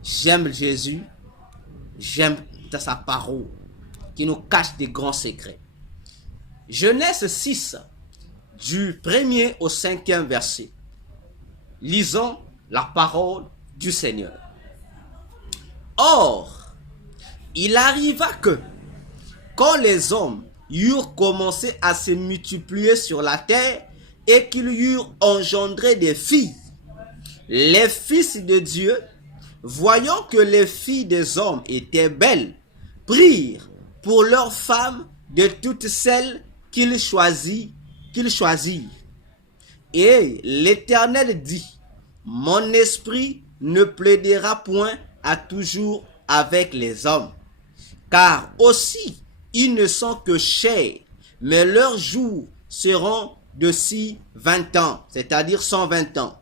J'aime Jésus, j'aime sa parole qui nous cache des grands secrets. Genèse 6 du 1er au 5e verset. Lisons la parole du Seigneur. Or, il arriva que, quand les hommes eurent commencé à se multiplier sur la terre et qu'ils eurent engendré des filles, les fils de Dieu, voyant que les filles des hommes étaient belles, prirent pour leurs femmes de toutes celles qu'ils choisirent. Et l'Éternel dit, mon esprit ne plaidera point à toujours avec les hommes, car aussi ils ne sont que chair, mais leurs jours seront de 20 ans, c'est-à-dire 120 ans.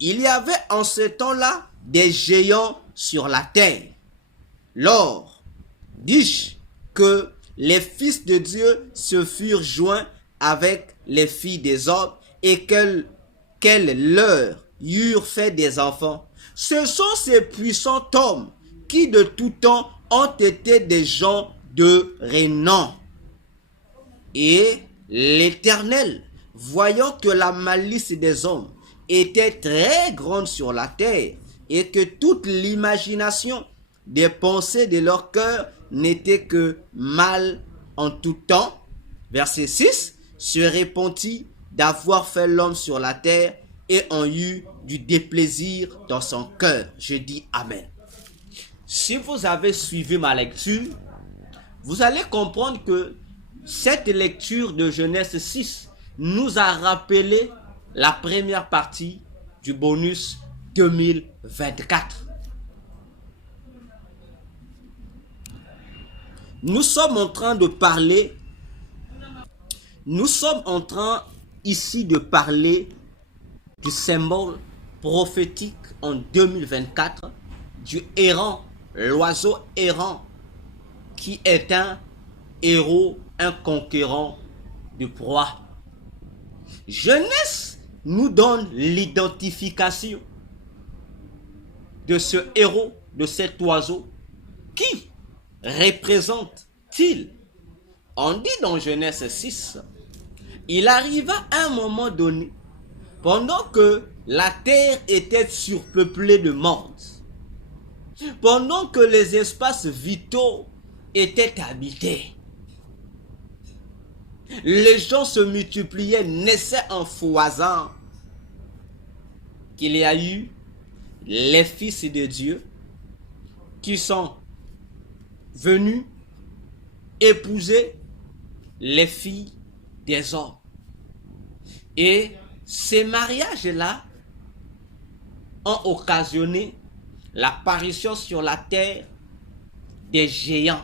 Il y avait en ce temps-là des géants sur la terre. Lors, dis-je que les fils de Dieu se furent joints avec les filles des hommes et qu'elles leur eurent fait des enfants. Ce sont ces puissants hommes qui de tout temps ont été des gens de renom. Et l'Éternel, voyant que la malice des hommes était très grande sur la terre et que toute l'imagination des pensées de leur cœur n'était que mal en tout temps, verset 6, se répandit d'avoir fait l'homme sur la terre et ont eu du déplaisir dans son cœur. Je dis Amen. Si vous avez suivi ma lecture, vous allez comprendre que cette lecture de Genèse 6 nous a rappelé la première partie du bonus 2024. Nous sommes en train ici de parler du symbole prophétique en 2024 du errant, l'oiseau errant qui est un héros, un conquérant de proie. Genèse nous donne l'identification de ce héros, de cet oiseau. Qui représente-t-il? On dit dans Genèse 6, il arriva à un moment donné, pendant que la terre était surpeuplée de monde, pendant que les espaces vitaux étaient habités, les gens se multipliaient, naissaient en foison, qu'il y a eu les fils de Dieu qui sont venus épouser les filles des hommes. Et ces mariages-là ont occasionné l'apparition sur la terre des géants.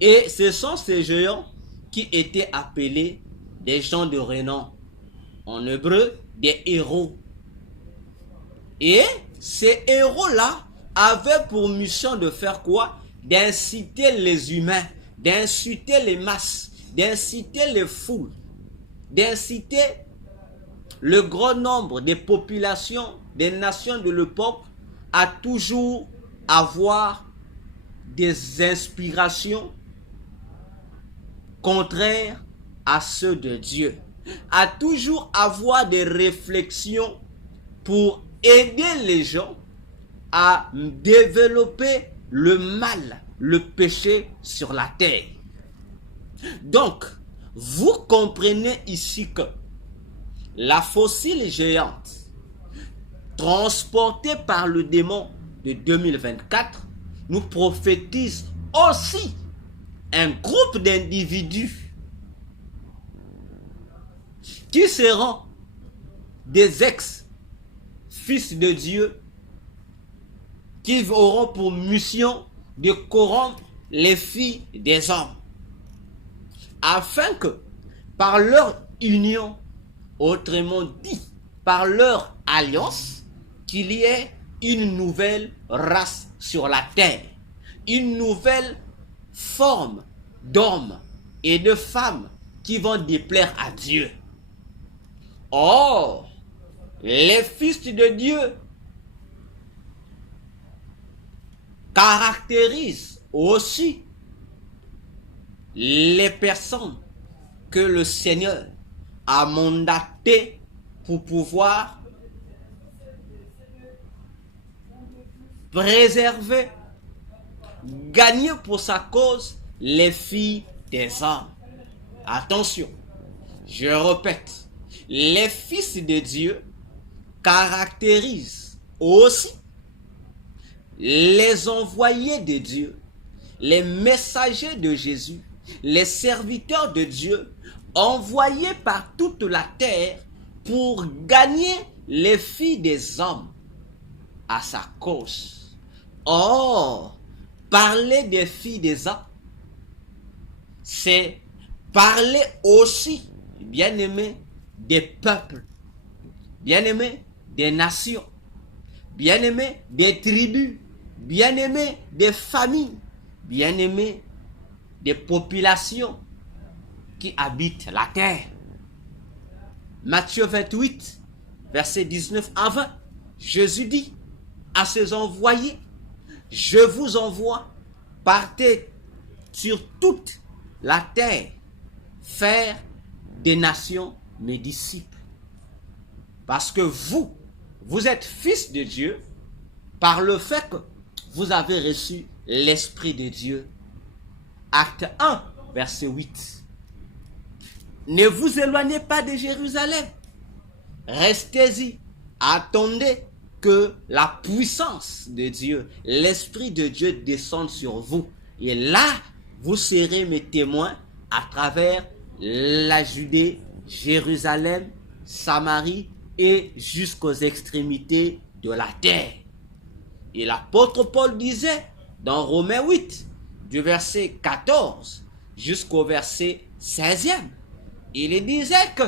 Et ce sont ces géants qui étaient appelés des gens de renom. En hébreu, des héros. Et ces héros-là avaient pour mission de faire quoi? D'inciter les humains, d'inciter les masses, d'inciter les foules, d'inciter le grand nombre des populations, des nations de le peuple à toujours avoir des inspirations contraires à ceux de Dieu, à toujours avoir des réflexions pour aider les gens à développer le mal, le péché sur la terre. Donc, vous comprenez ici que la fossile géante, transportée par le démon de 2024, nous prophétise aussi un groupe d'individus qui seront des ex-fils de Dieu qui auront pour mission de corrompre les filles des hommes, afin que par leur union, autrement dit par leur alliance, qu'il y ait une nouvelle race sur la terre, une nouvelle forme d'hommes et de femmes qui vont déplaire à Dieu. Or, les fils de Dieu caractérisent aussi les personnes que le Seigneur a mandatées pour pouvoir préserver, gagner pour sa cause les filles des hommes. Attention, je répète, les fils de Dieu caractérisent aussi les envoyés de Dieu, les messagers de Jésus, les serviteurs de Dieu envoyés par toute la terre pour gagner les filles des hommes à sa cause. Or, parler des filles des hommes, c'est parler aussi, bien-aimés, des peuples, bien-aimés, des nations, bien-aimés, des tribus, bien-aimés, des familles, bien-aimés, des populations qui habitent la terre. Matthieu 28, verset 19 à 20, Jésus dit à ses envoyés, je vous envoie, partez sur toute la terre, faire des nations mes disciples. Parce que vous êtes fils de Dieu par le fait que vous avez reçu l'Esprit de Dieu. Acte 1, verset 8. Ne vous éloignez pas de Jérusalem. Restez-y. Attendez que la puissance de Dieu, l'Esprit de Dieu descende sur vous. Et là, vous serez mes témoins à travers la Judée, Jérusalem, Samarie et jusqu'aux extrémités de la terre. Et l'apôtre Paul disait dans Romains 8, du verset 14 jusqu'au verset 16e, il disait que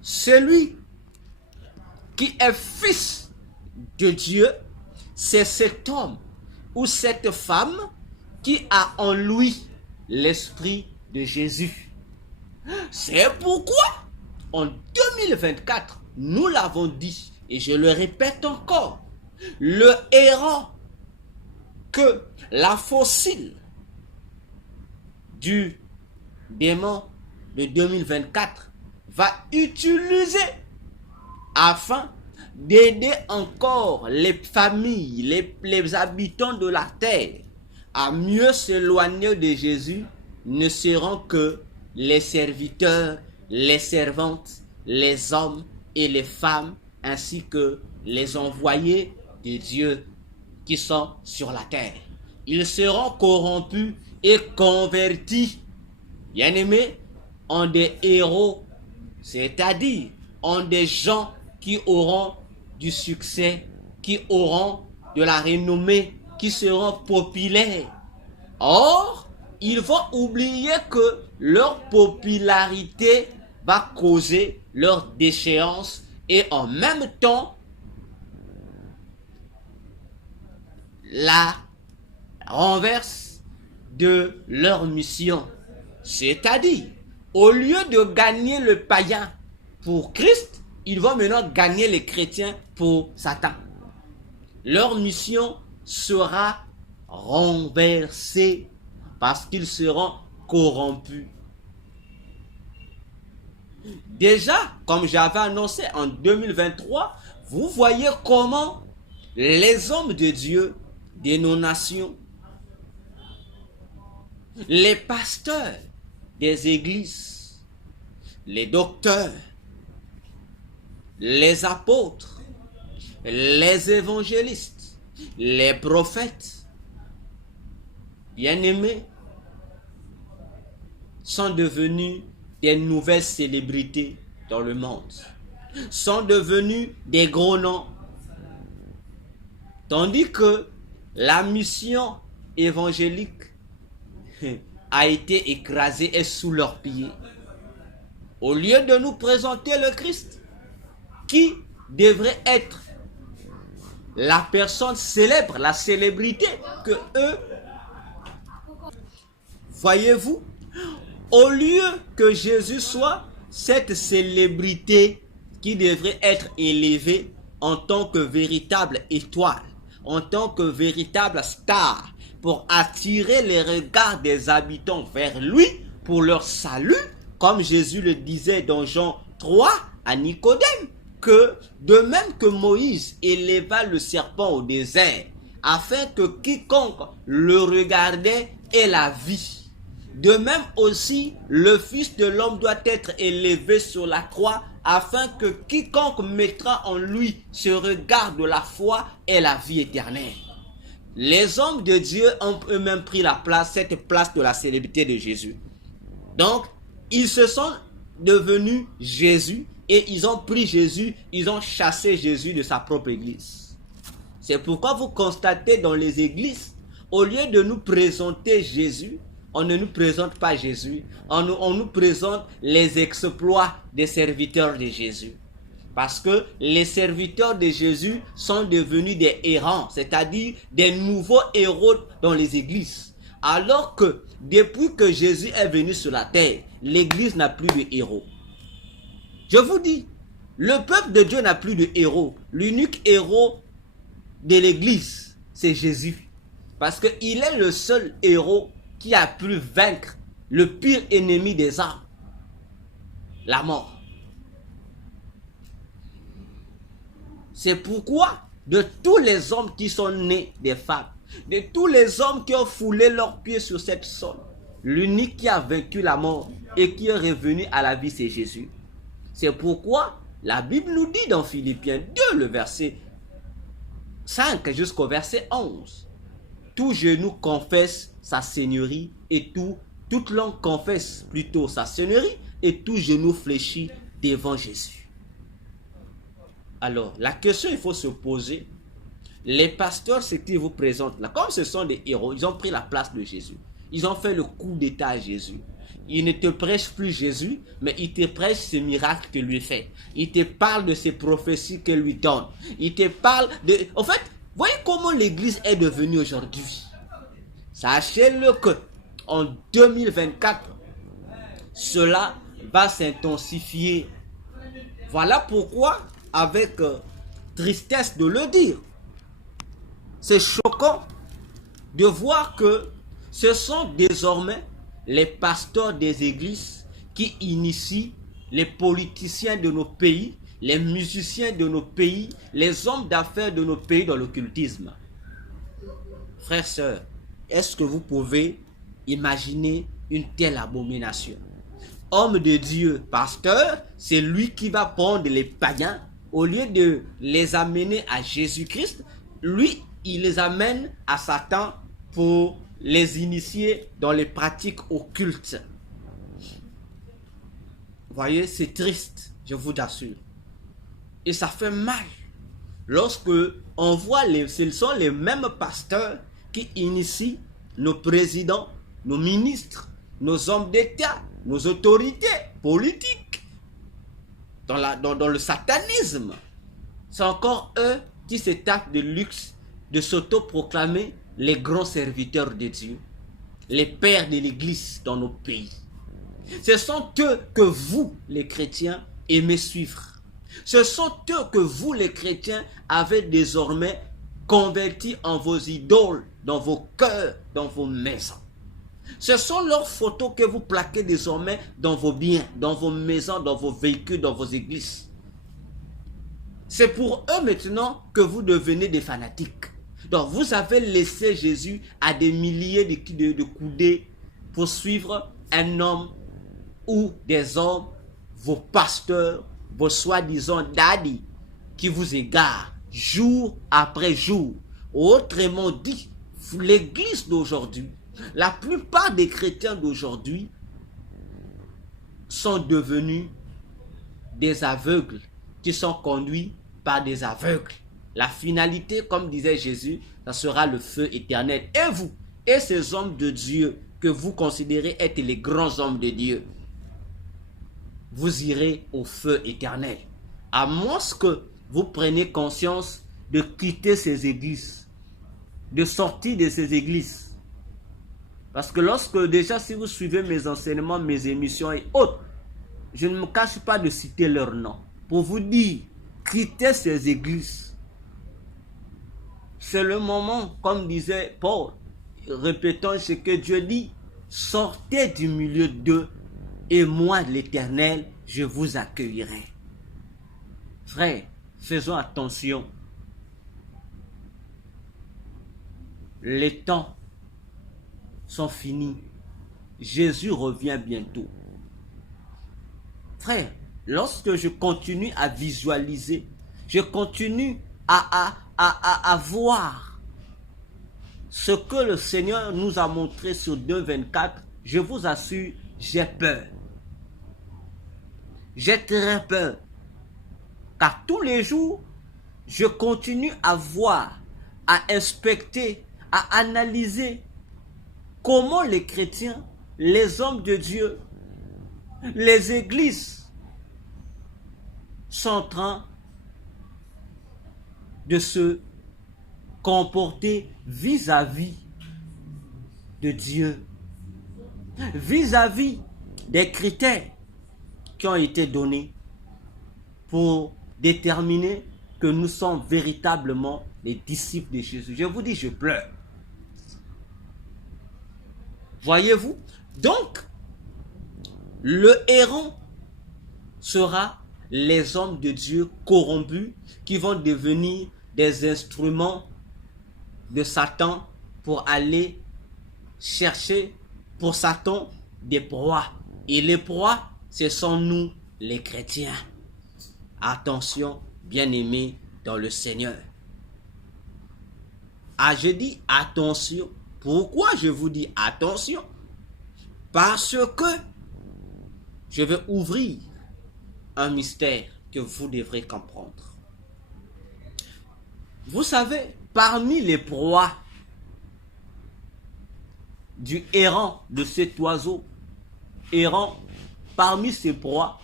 celui qui est fils de Dieu, c'est cet homme ou cette femme qui a en lui l'Esprit de Jésus. C'est pourquoi en 2024, nous l'avons dit, et je le répète encore, le héros que la fossile du démon de 2024 va utiliser afin d'aider encore les familles, les habitants de la terre à mieux s'éloigner de Jésus ne seront que les serviteurs, les servantes, les hommes et les femmes, ainsi que les envoyés de Dieu qui sont sur la terre. Ils seront corrompus et convertis, bien-aimés, en des héros, c'est-à-dire en des gens qui auront du succès, qui auront de la renommée, qui seront populaires. Or, ils vont oublier que leur popularité va causer leur déchéance et en même temps la renverse de leur mission. C'est-à-dire, au lieu de gagner le païen pour Christ, ils vont maintenant gagner les chrétiens pour Satan. Leur mission sera renversée parce qu'ils seront corrompus. Déjà, comme j'avais annoncé en 2023, vous voyez comment les hommes de Dieu de nos nations, les pasteurs des églises, les docteurs, les apôtres, les évangélistes, les prophètes, bien-aimés, sont devenus des nouvelles célébrités dans le monde, sont devenus des gros noms, tandis que la mission évangélique a été écrasée et sous leurs pieds. Au lieu de nous présenter le Christ, qui devrait être la personne célèbre, la célébrité que eux, voyez-vous, au lieu que Jésus soit cette célébrité qui devrait être élevée en tant que véritable étoile, en tant que véritable star, pour attirer les regards des habitants vers lui, pour leur salut, comme Jésus le disait dans Jean 3 à Nicodème, que de même que Moïse éleva le serpent au désert, afin que quiconque le regardait ait la vie. De même aussi, le Fils de l'homme doit être élevé sur la croix, afin que quiconque mettra en lui ce regard de la foi ait la vie éternelle. Les hommes de Dieu ont eux-mêmes pris cette place de la célébrité de Jésus. Donc, ils se sont devenus Jésus et ils ont pris Jésus, ils ont chassé Jésus de sa propre église. C'est pourquoi vous constatez dans les églises, au lieu de nous présenter Jésus, on ne nous présente pas Jésus, on nous présente les exploits des serviteurs de Jésus. Parce que les serviteurs de Jésus sont devenus des errants, c'est-à-dire des nouveaux héros dans les églises. Alors que depuis que Jésus est venu sur la terre, l'église n'a plus de héros. Je vous dis, le peuple de Dieu n'a plus de héros. L'unique héros de l'église, c'est Jésus. Parce qu'il est le seul héros qui a pu vaincre le pire ennemi des âmes, la mort. C'est pourquoi de tous les hommes qui sont nés des femmes, de tous les hommes qui ont foulé leurs pieds sur cette sol, l'unique qui a vaincu la mort et qui est revenu à la vie, c'est Jésus. C'est pourquoi la Bible nous dit dans Philippiens 2, le verset 5 jusqu'au verset 11, tout genou confesse sa seigneurie et toute langue confesse plutôt sa seigneurie et tout genou fléchit devant Jésus. Alors, la question il faut se poser, les pasteurs, ce qu'ils vous présentent là, comme ce sont des héros, ils ont pris la place de Jésus. Ils ont fait le coup d'état à Jésus. Ils ne te prêchent plus Jésus, mais ils te prêchent ce miracle que lui fait. Ils te parlent de ces prophéties que lui donne. Ils te parlent de... En fait, voyez comment l'église est devenue aujourd'hui. Sachez-le que en 2024, cela va s'intensifier. Voilà pourquoi, avec tristesse de le dire, c'est choquant de voir que ce sont désormais les pasteurs des églises qui initient les politiciens de nos pays, les musiciens de nos pays, les hommes d'affaires de nos pays dans l'occultisme. Frères, sœurs, est-ce que vous pouvez imaginer une telle abomination? Homme de Dieu, pasteur, c'est lui qui va prendre les païens, au lieu de les amener à Jésus-Christ, lui, il les amène à Satan pour les initier dans les pratiques occultes. Vous voyez, c'est triste, je vous assure. Et ça fait mal. Lorsque on voit, ce sont les mêmes pasteurs qui initient nos présidents, nos ministres, nos hommes d'État, nos autorités politiques dans le satanisme. C'est encore eux qui se tapent de luxe de s'autoproclamer les grands serviteurs de Dieu, les pères de l'Église dans nos pays. Ce sont eux que vous, les chrétiens, aimez suivre. Ce sont eux que vous, les chrétiens, avez désormais convertis en vos idoles, dans vos cœurs, dans vos maisons. Ce sont leurs photos que vous plaquez désormais dans vos biens, dans vos maisons, dans vos véhicules, dans vos églises. C'est pour eux maintenant que vous devenez des fanatiques. Donc vous avez laissé Jésus à des milliers de coudées pour suivre un homme ou des hommes, vos pasteurs, vos soi-disant daddy, qui vous égarent jour après jour. Autrement dit, l'église d'aujourd'hui, la plupart des chrétiens d'aujourd'hui sont devenus des aveugles qui sont conduits par des aveugles. La finalité, comme disait Jésus, ça sera le feu éternel. Et vous, et ces hommes de Dieu que vous considérez être les grands hommes de Dieu, vous irez au feu éternel. À moins que vous preniez conscience de quitter ces églises, de sortir de ces églises. Parce que lorsque déjà, si vous suivez mes enseignements, mes émissions et autres, je ne me cache pas de citer leur nom. Pour vous dire, quittez ces églises. C'est le moment, comme disait Paul, répétons ce que Dieu dit, sortez du milieu d'eux et moi, l'Éternel, je vous accueillerai. Frères, faisons attention. Les temps sont finis. Jésus revient bientôt. Frère, lorsque je continue à visualiser, je continue à voir ce que le Seigneur nous a montré sur 2,24, je vous assure, j'ai peur. J'ai très peur. Car tous les jours, je continue à voir, à inspecter, à analyser comment les chrétiens, les hommes de Dieu, les églises sont en train de se comporter vis-à-vis de Dieu, vis-à-vis des critères qui ont été donnés pour déterminer que nous sommes véritablement les disciples de Jésus. Je vous dis, je pleure. Voyez-vous? Donc, le héron sera les hommes de Dieu corrompus qui vont devenir des instruments de Satan pour aller chercher pour Satan des proies. Et les proies, ce sont nous, les chrétiens. Attention, bien-aimés dans le Seigneur. Ah, je dis attention. Pourquoi je vous dis attention? Parce que je vais ouvrir un mystère que vous devrez comprendre. Vous savez, parmi les proies du héron, de cet oiseau errant, parmi ces proies,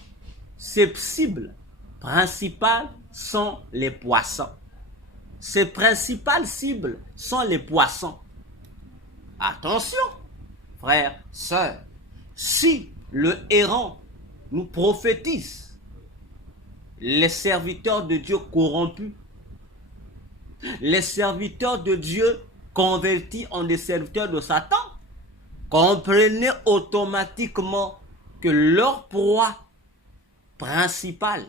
ses cibles principales sont les poissons. Ses principales cibles sont les poissons. Attention, frères, sœurs, si le héron nous prophétise les serviteurs de Dieu corrompus, les serviteurs de Dieu convertis en des serviteurs de Satan, comprenez automatiquement que leur proie principale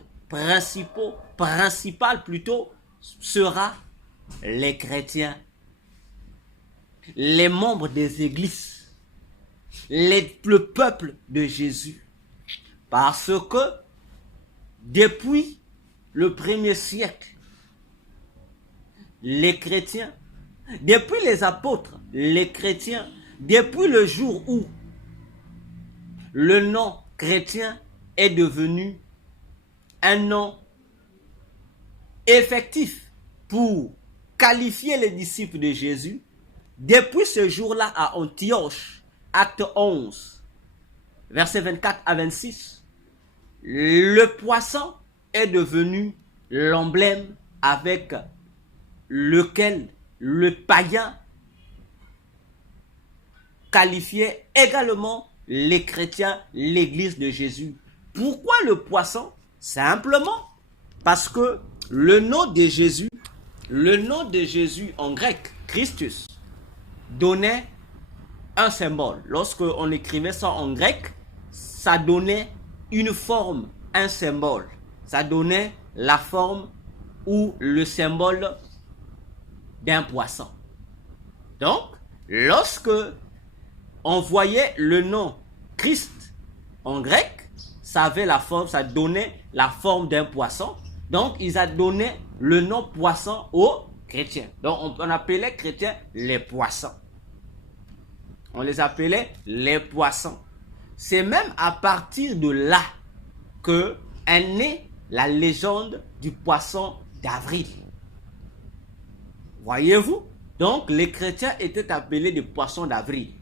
plutôt, sera les chrétiens, les membres des églises, le peuple de Jésus. Parce que depuis le 1er siècle, les chrétiens, depuis les apôtres, les chrétiens, depuis le jour où le nom chrétien est devenu un nom effectif pour qualifier les disciples de Jésus, depuis ce jour-là à Antioche, acte 11, versets 24 à 26, le poisson est devenu l'emblème avec lequel le païen qualifiait également les chrétiens, l'église de Jésus. Pourquoi le poisson? Simplement parce que le nom de Jésus en grec, Christus, donnait un symbole. Lorsque on écrivait ça en grec, ça donnait une forme, un symbole. Ça donnait la forme ou le symbole d'un poisson. Donc, lorsque on voyait le nom Christ en grec, ça avait la forme, ça donnait la forme d'un poisson. Donc, ils ont donné le nom poisson aux chrétiens. Donc, on appelait chrétiens les poissons. On les appelait les poissons. C'est même à partir de là que est née la légende du poisson d'avril. Voyez-vous? Donc, les chrétiens étaient appelés des poissons d'avril.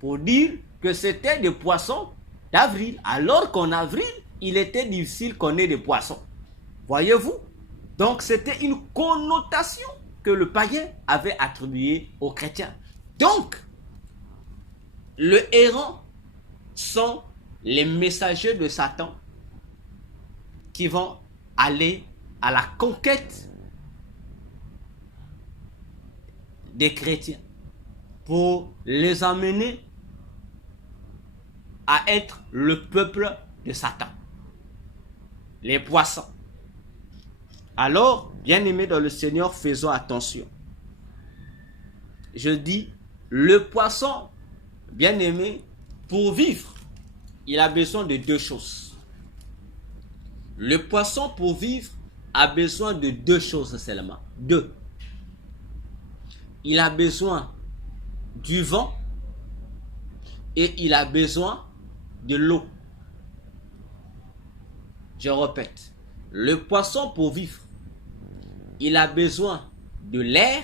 Pour dire que c'était des poissons d'avril. Alors qu'en avril, il était difficile qu'on ait des poissons. Voyez-vous? Donc, c'était une connotation que le païen avait attribuée aux chrétiens. Donc, le héron sont les messagers de Satan qui vont aller à la conquête des chrétiens pour les amener à être le peuple de Satan, les poissons. Alors, bien-aimés dans le Seigneur, faisons attention. Je dis, le poisson, bien-aimé, pour vivre, il a besoin de deux choses. Le poisson, pour vivre, a besoin de deux choses seulement. Deux. il a besoin du vent et il a besoin de l'eau. Je répète, le poisson pour vivre, il a besoin de l'air,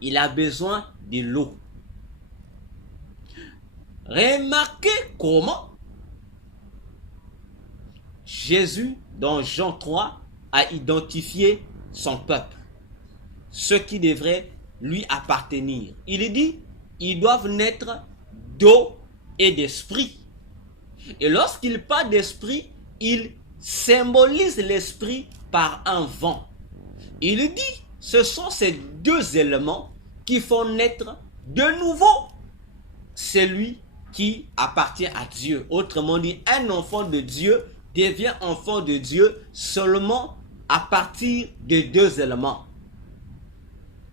il a besoin de l'eau. Remarquez comment Jésus, dans Jean 3, a identifié son peuple, ceux qui devraient lui appartenir. Il dit, ils doivent naître d'eau et d'esprit. Et lorsqu'il parle d'esprit, il symbolise l'esprit par un vent. Il dit, ce sont ces deux éléments qui font naître de nouveau celui qui appartient à Dieu. Autrement dit, un enfant de Dieu devient enfant de Dieu seulement à partir de deux éléments.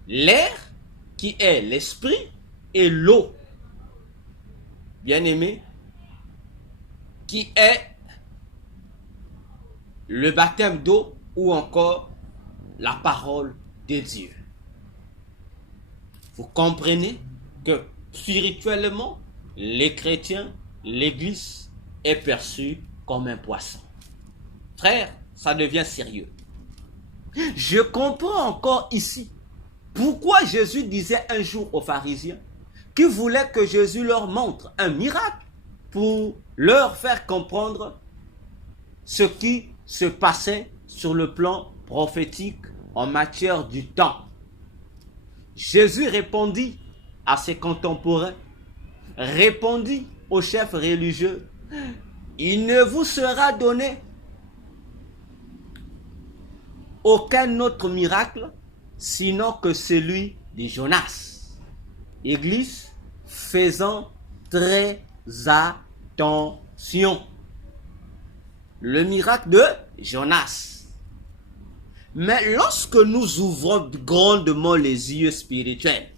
L'air, qui est l'esprit, et l'eau, bien-aimé, qui est le baptême d'eau ou encore la parole de Dieu. Vous comprenez que spirituellement, les chrétiens, l'église est perçue comme un poisson. Frère, ça devient sérieux. Je comprends encore ici pourquoi Jésus disait un jour aux pharisiens qu'ils voulaient que Jésus leur montre un miracle pour leur faire comprendre ce qui se passait sur le plan prophétique en matière du temps. Jésus répondit à ses contemporains, répondit aux chefs religieux, il ne vous sera donné aucun autre miracle sinon que celui de Jonas. Église, faisant très attention. Le miracle de Jonas. Mais lorsque nous ouvrons grandement les yeux spirituels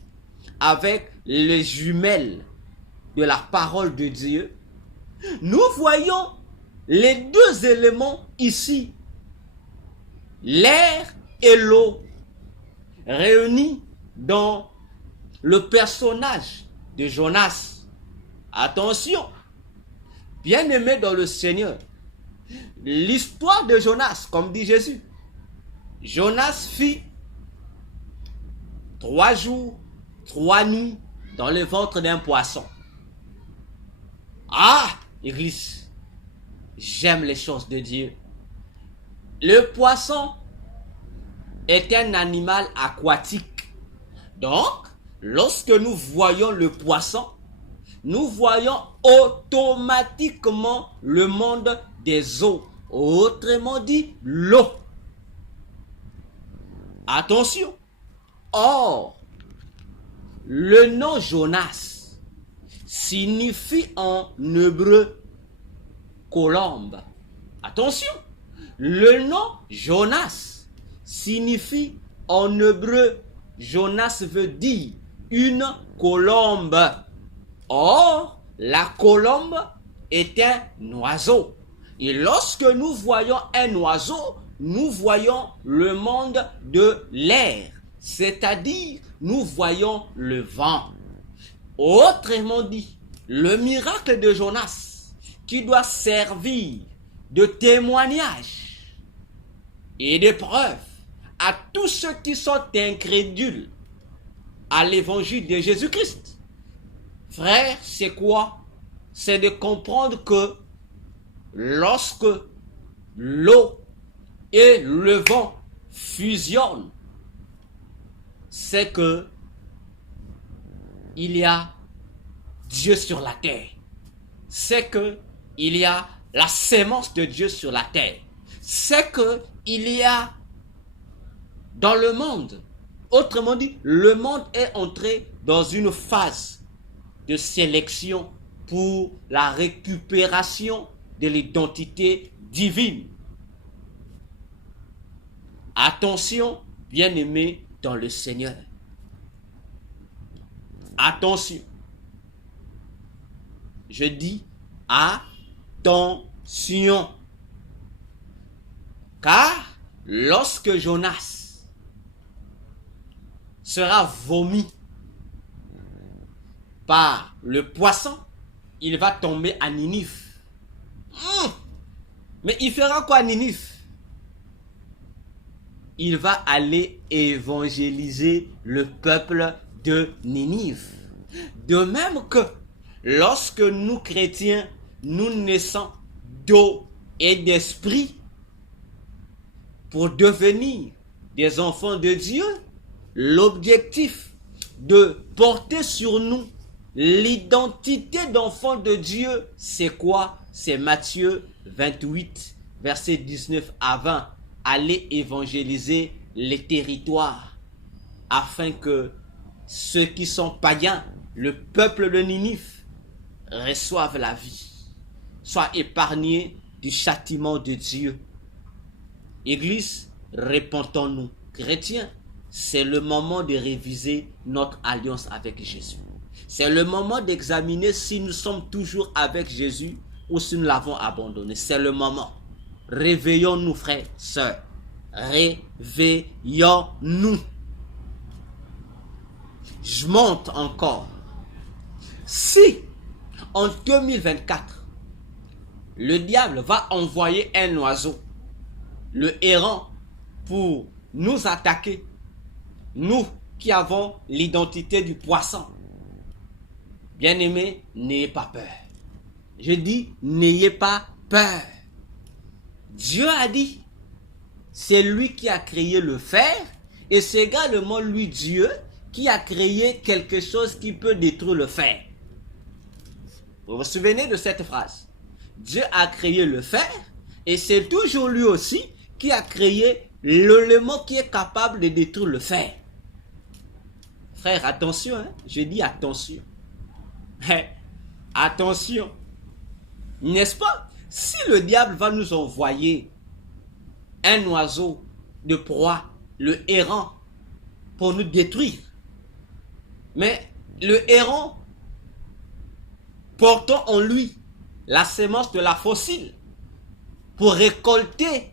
avec les jumelles de la parole de Dieu, nous voyons les deux éléments ici, l'air et l'eau, réunis dans le personnage de Jonas. Attention, bien-aimé dans le Seigneur, l'histoire de Jonas, comme dit Jésus, Jonas fit 3 jours, 3 nuits dans le ventre d'un poisson. Ah, Église, j'aime les choses de Dieu. Le poisson est un animal aquatique. Donc, lorsque nous voyons le poisson, nous voyons automatiquement le monde des eaux. Autrement dit, l'eau. Attention. Or, le nom Jonas signifie en hébreu colombe. Attention. Le nom Jonas signifie en hébreu, Jonas veut dire une colombe. Or, la colombe est un oiseau. Et lorsque nous voyons un oiseau, nous voyons le monde de l'air. C'est-à-dire, nous voyons le vent. Autrement dit, le miracle de Jonas, qui doit servir de témoignage et de preuve à tous ceux qui sont incrédules à l'évangile de Jésus-Christ. Frère, c'est quoi? C'est de comprendre que lorsque l'eau et le vent fusionnent, c'est que il y a Dieu sur la terre. C'est que il y a la sémence de Dieu sur la terre. C'est que il y a dans le monde, autrement dit, le monde est entré dans une phase de sélection pour la récupération de l'identité divine. Attention, bien-aimés dans le Seigneur. Attention. Je dis attention. Car lorsque Jonas sera vomi par le poisson, il va tomber à Ninive. Mais il fera quoi à Ninive? Il va aller évangéliser le peuple de Ninive. De même que lorsque nous chrétiens, nous naissons d'eau et d'esprit pour devenir des enfants de Dieu, l'objectif de porter sur nous l'identité d'enfant de Dieu, c'est quoi? C'est Matthieu 28, verset 19 à 20. Aller évangéliser les territoires afin que ceux qui sont païens, le peuple de Ninive, reçoivent la vie, soient épargnés du châtiment de Dieu. Église, répondons-nous, chrétiens, c'est le moment de réviser notre alliance avec Jésus. C'est le moment d'examiner si nous sommes toujours avec Jésus ou si nous l'avons abandonné. C'est le moment. Réveillons-nous, frères, sœurs. Réveillons-nous. Je monte encore. Si, en 2024, le diable va envoyer un oiseau, le héron, pour nous attaquer, nous qui avons l'identité du poisson, bien-aimés, n'ayez pas peur. Je dis, n'ayez pas peur. Dieu a dit, c'est lui qui a créé le fer et c'est également lui, Dieu, qui a créé quelque chose qui peut détruire le fer. Vous vous souvenez de cette phrase? Dieu a créé le fer et c'est toujours lui aussi qui a créé l'élément qui est capable de détruire le fer. Frère, attention, hein? Je dis attention. Attention. N'est-ce pas? Si le diable va nous envoyer un oiseau de proie, le héron, pour nous détruire, mais le héron portant en lui la sémence de la fossile pour récolter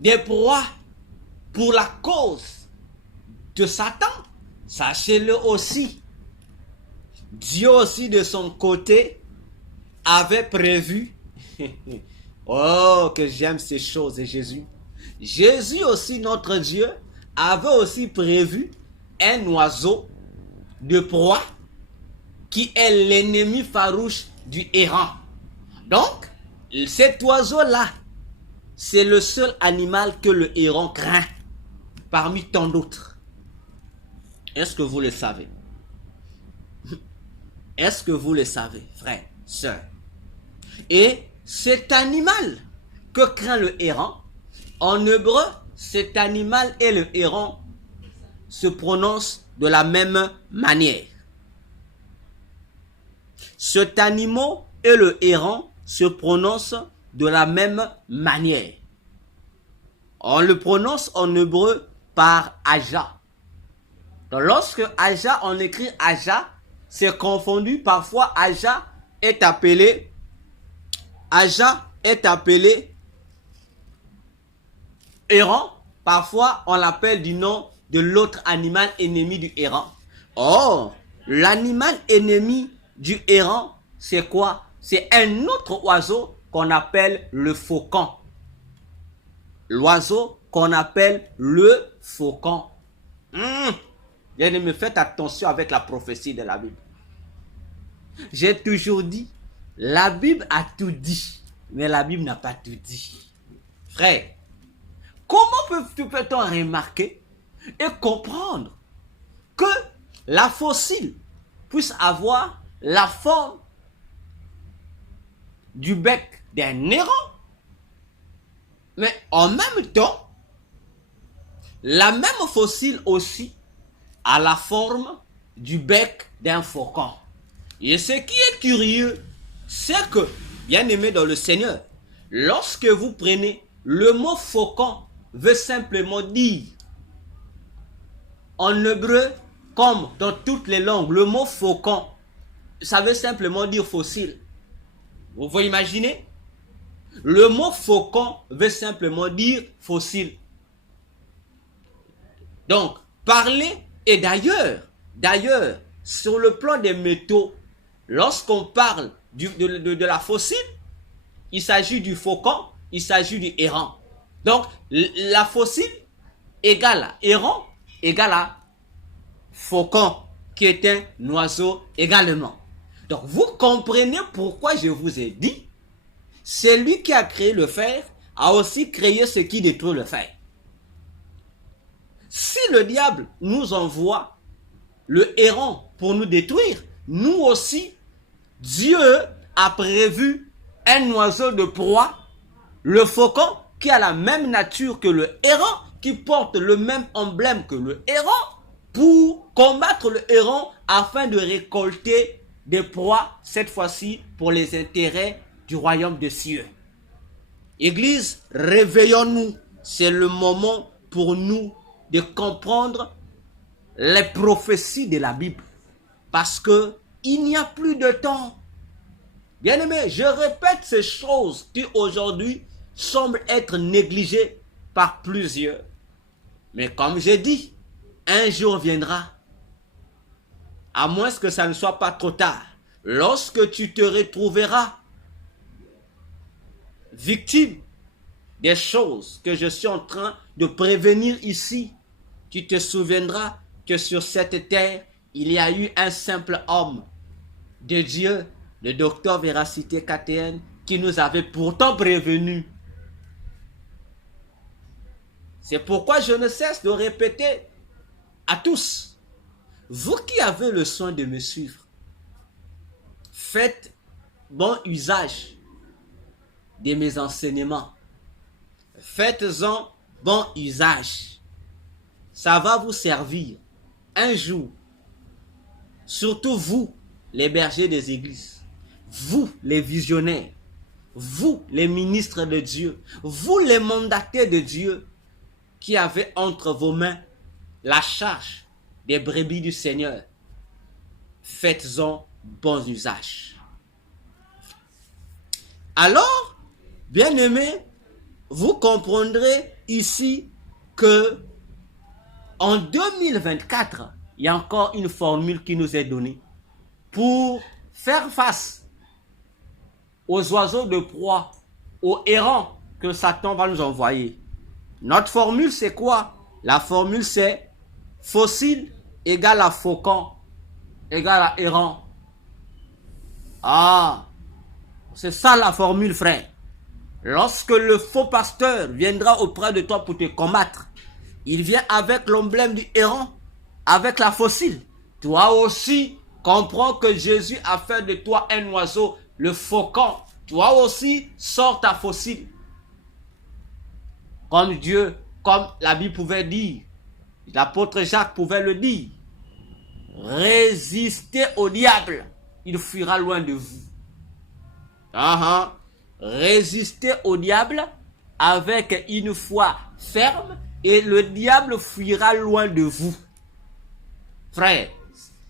des proies pour la cause de Satan, sachez-le aussi, Dieu aussi de son côté avait prévu, oh que j'aime ces choses et Jésus, Jésus aussi notre Dieu avait aussi prévu un oiseau de proie qui est l'ennemi farouche du héron. Donc, cet oiseau-là, c'est le seul animal que le héron craint parmi tant d'autres. Est-ce que vous le savez? Est-ce que vous le savez, frères, sœurs? Et cet animal que craint le héron, en hébreu, cet animal et le héron se prononcent de la même manière. Cet animal et le héron se prononcent de la même manière. On le prononce en hébreu par Aja. Donc lorsque Aja, on écrit Aja, c'est confondu. Parfois, Aja est appelé héron. Parfois, on l'appelle du nom de l'autre animal ennemi du héron. Or, l'animal ennemi du héron, c'est quoi? C'est un autre oiseau qu'on appelle le faucon. L'oiseau qu'on appelle le faucon. Bien-aimé, faites attention avec la prophétie de la Bible. J'ai toujours dit, la Bible a tout dit, mais la Bible n'a pas tout dit. Frère, comment peut-on remarquer et comprendre que la fossile puisse avoir la forme du bec d'un héron, mais en même temps, la même fossile aussi a la forme du bec d'un faucon. Et ce qui est curieux, c'est que, bien aimé dans le Seigneur, lorsque vous prenez le mot faucon, veut simplement dire, en hébreu, comme dans toutes les langues, le mot faucon, ça veut simplement dire fossile. Vous vous imaginez? Le mot faucon veut simplement dire fossile. Donc, parler, et d'ailleurs, sur le plan des métaux, lorsqu'on parle de la fossile, il s'agit du faucon, il s'agit du héron. Donc, la fossile égale à héron, égale à faucon, qui est un oiseau également. Donc, vous comprenez pourquoi je vous ai dit, c'est lui qui a créé le fer, a aussi créé ce qui détruit le fer. Si le diable nous envoie le héron pour nous détruire, nous aussi, Dieu a prévu un oiseau de proie, le faucon, qui a la même nature que le héron, qui porte le même emblème que le héron, pour combattre le héron afin de récolter des proies, cette fois-ci pour les intérêts du royaume des cieux. Église, réveillons-nous. C'est le moment pour nous de comprendre les prophéties de la Bible. Parce que il n'y a plus de temps. Bien-aimés, je répète ces choses qui aujourd'hui semblent être négligées par plusieurs. Mais comme j'ai dit, un jour viendra, à moins que ça ne soit pas trop tard, lorsque tu te retrouveras victime des choses que je suis en train de prévenir ici, tu te souviendras que sur cette terre, il y a eu un simple homme de Dieu, le docteur Véracité KTN, qui nous avait pourtant prévenus. C'est pourquoi je ne cesse de répéter à tous, vous qui avez le soin de me suivre, faites bon usage de mes enseignements. Faites-en bon usage. Ça va vous servir un jour. Surtout vous, les bergers des églises. Vous, les visionnaires. Vous, les ministres de Dieu. Vous, les mandataires de Dieu, qui avez entre vos mains la charge des brebis du Seigneur. Faites-en bon usage. Alors, bien-aimés, vous comprendrez ici que en 2024, il y a encore une formule qui nous est donnée pour faire face aux oiseaux de proie, aux hérons que Satan va nous envoyer. Notre formule, c'est quoi? La formule, c'est fossile égale à faucon égale à héron. Ah, c'est ça la formule, frère. Lorsque le faux pasteur viendra auprès de toi pour te combattre, il vient avec l'emblème du héron, avec la fossile. Toi aussi, comprends que Jésus a fait de toi un oiseau, le faucon. Toi aussi, sors ta fossile. Comme Dieu, comme la Bible pouvait dire, l'apôtre Jacques pouvait le dire. Résistez au diable, il fuira loin de vous. Résistez au diable avec une foi ferme et le diable fuira loin de vous. Frère,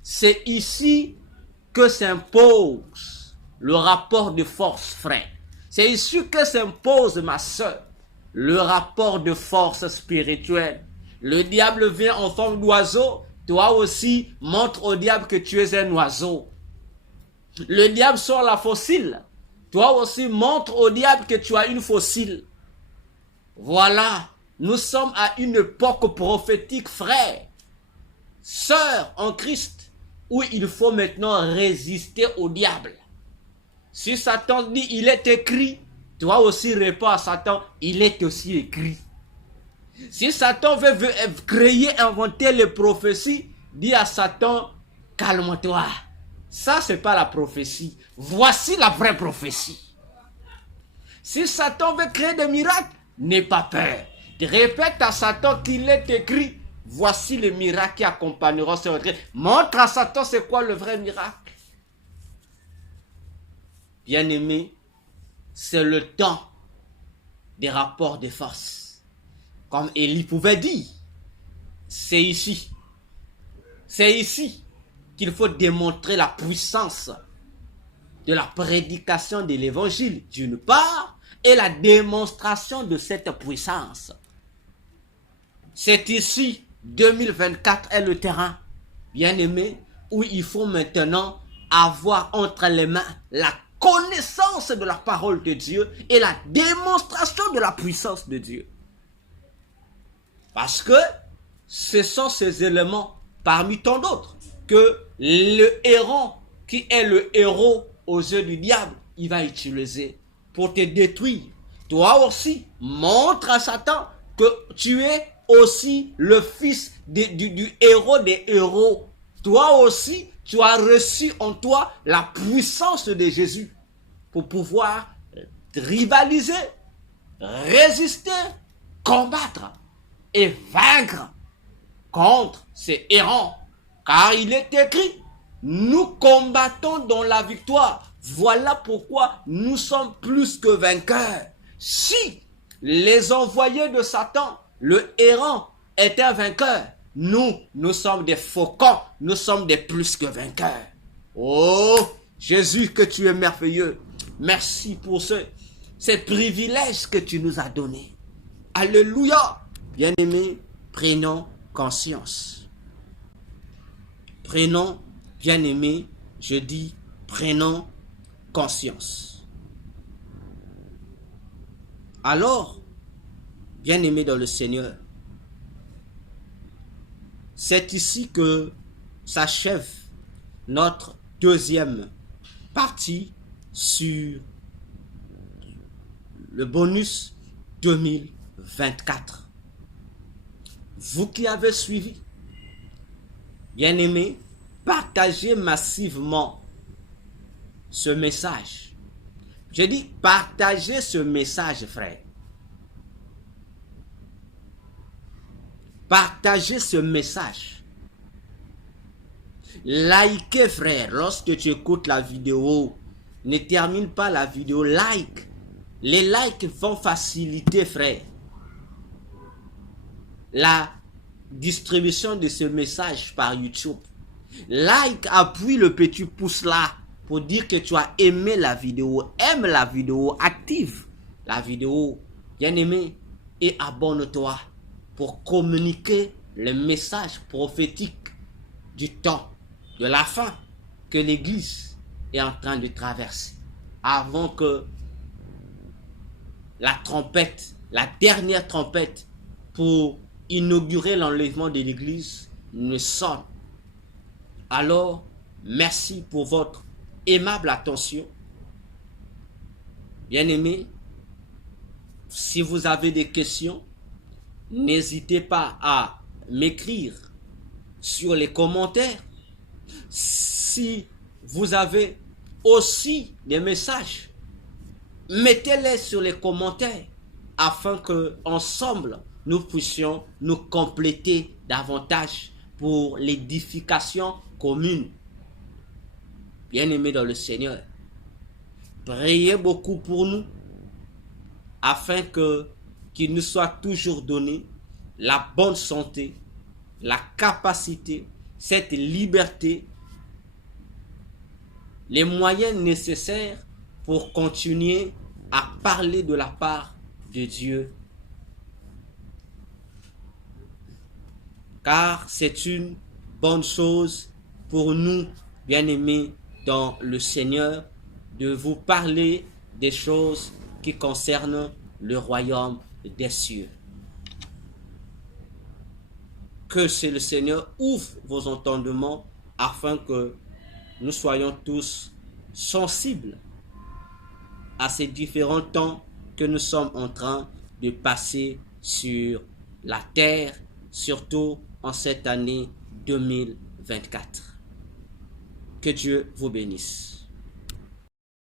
c'est ici que s'impose le rapport de force, frère. C'est ici que s'impose, ma soeur, le rapport de force spirituelle. Le diable vient en forme d'oiseau, toi aussi montre au diable que tu es un oiseau. Le diable sort la fossile, toi aussi montre au diable que tu as une fossile. Voilà, nous sommes à une époque prophétique, frère, sœur en Christ, où il faut maintenant résister au diable. Si Satan dit il est écrit, toi aussi réponds à Satan, il est aussi écrit. Si Satan veut créer, inventer les prophéties, dis à Satan, calme-toi. Ça, c'est pas la prophétie. Voici la vraie prophétie. Si Satan veut créer des miracles, n'aie pas peur. Répète à Satan qu'il est écrit. Voici les miracles qui accompagneront ce retrait. Montre à Satan c'est quoi le vrai miracle. Bien-aimé, c'est le temps des rapports de force. Comme Élie pouvait dire, c'est ici qu'il faut démontrer la puissance de la prédication de l'évangile d'une part et la démonstration de cette puissance. C'est ici 2024 est le terrain, bien-aimé, où il faut maintenant avoir entre les mains la connaissance de la parole de Dieu et la démonstration de la puissance de Dieu. Parce que ce sont ces éléments parmi tant d'autres que le héros qui est le héros aux yeux du diable, il va utiliser pour te détruire. Toi aussi, montre à Satan que tu es aussi le fils du héros des héros. Toi aussi, tu as reçu en toi la puissance de Jésus pour pouvoir rivaliser, résister, combattre et vaincre contre ces errants. Car il est écrit, nous combattons dans la victoire. Voilà pourquoi nous sommes plus que vainqueurs. Si les envoyés de Satan, le errant, étaient vainqueurs, nous sommes des faucons, nous sommes des plus que vainqueurs. Oh, Jésus, que tu es merveilleux. Merci pour ces privilèges que tu nous as donnés. Alléluia. Bien-aimés, prenons conscience. Prenons, bien-aimés, je dis, prenons conscience. Alors, bien-aimés dans le Seigneur, c'est ici que s'achève notre deuxième partie sur le bonus 2024. Vous qui avez suivi, bien-aimés, partagez massivement ce message. Je dis partagez ce message, frère. Partagez ce message. Likez, frère. Lorsque tu écoutes la vidéo, ne termine pas la vidéo. Like. Les likes vont faciliter, frère, la distribution de ce message par YouTube. Like, appuie le petit pouce là pour dire que tu as aimé la vidéo. Aime la vidéo, active la vidéo, bien aimé, et abonne-toi pour communiquer le message prophétique du temps, de la fin que l'Église est en train de traverser. Avant que la trompette, la dernière trompette pour inaugurer l'enlèvement de l'Église ne sonne. Alors, merci pour votre aimable attention. Bien-aimés, si vous avez des questions, n'hésitez pas à m'écrire sur les commentaires. Si vous avez aussi des messages, mettez-les sur les commentaires afin que ensemble nous puissions nous compléter davantage pour l'édification commune. Bien-aimés dans le Seigneur, priez beaucoup pour nous afin qu'il nous soit toujours donné la bonne santé, la capacité, cette liberté, les moyens nécessaires pour continuer à parler de la part de Dieu. Car c'est une bonne chose pour nous, bien-aimés dans le Seigneur, de vous parler des choses qui concernent le royaume des cieux. Que c'est le Seigneur ouvre vos entendements afin que nous soyons tous sensibles à ces différents temps que nous sommes en train de passer sur la terre, surtout en cette année 2024. Que Dieu vous bénisse.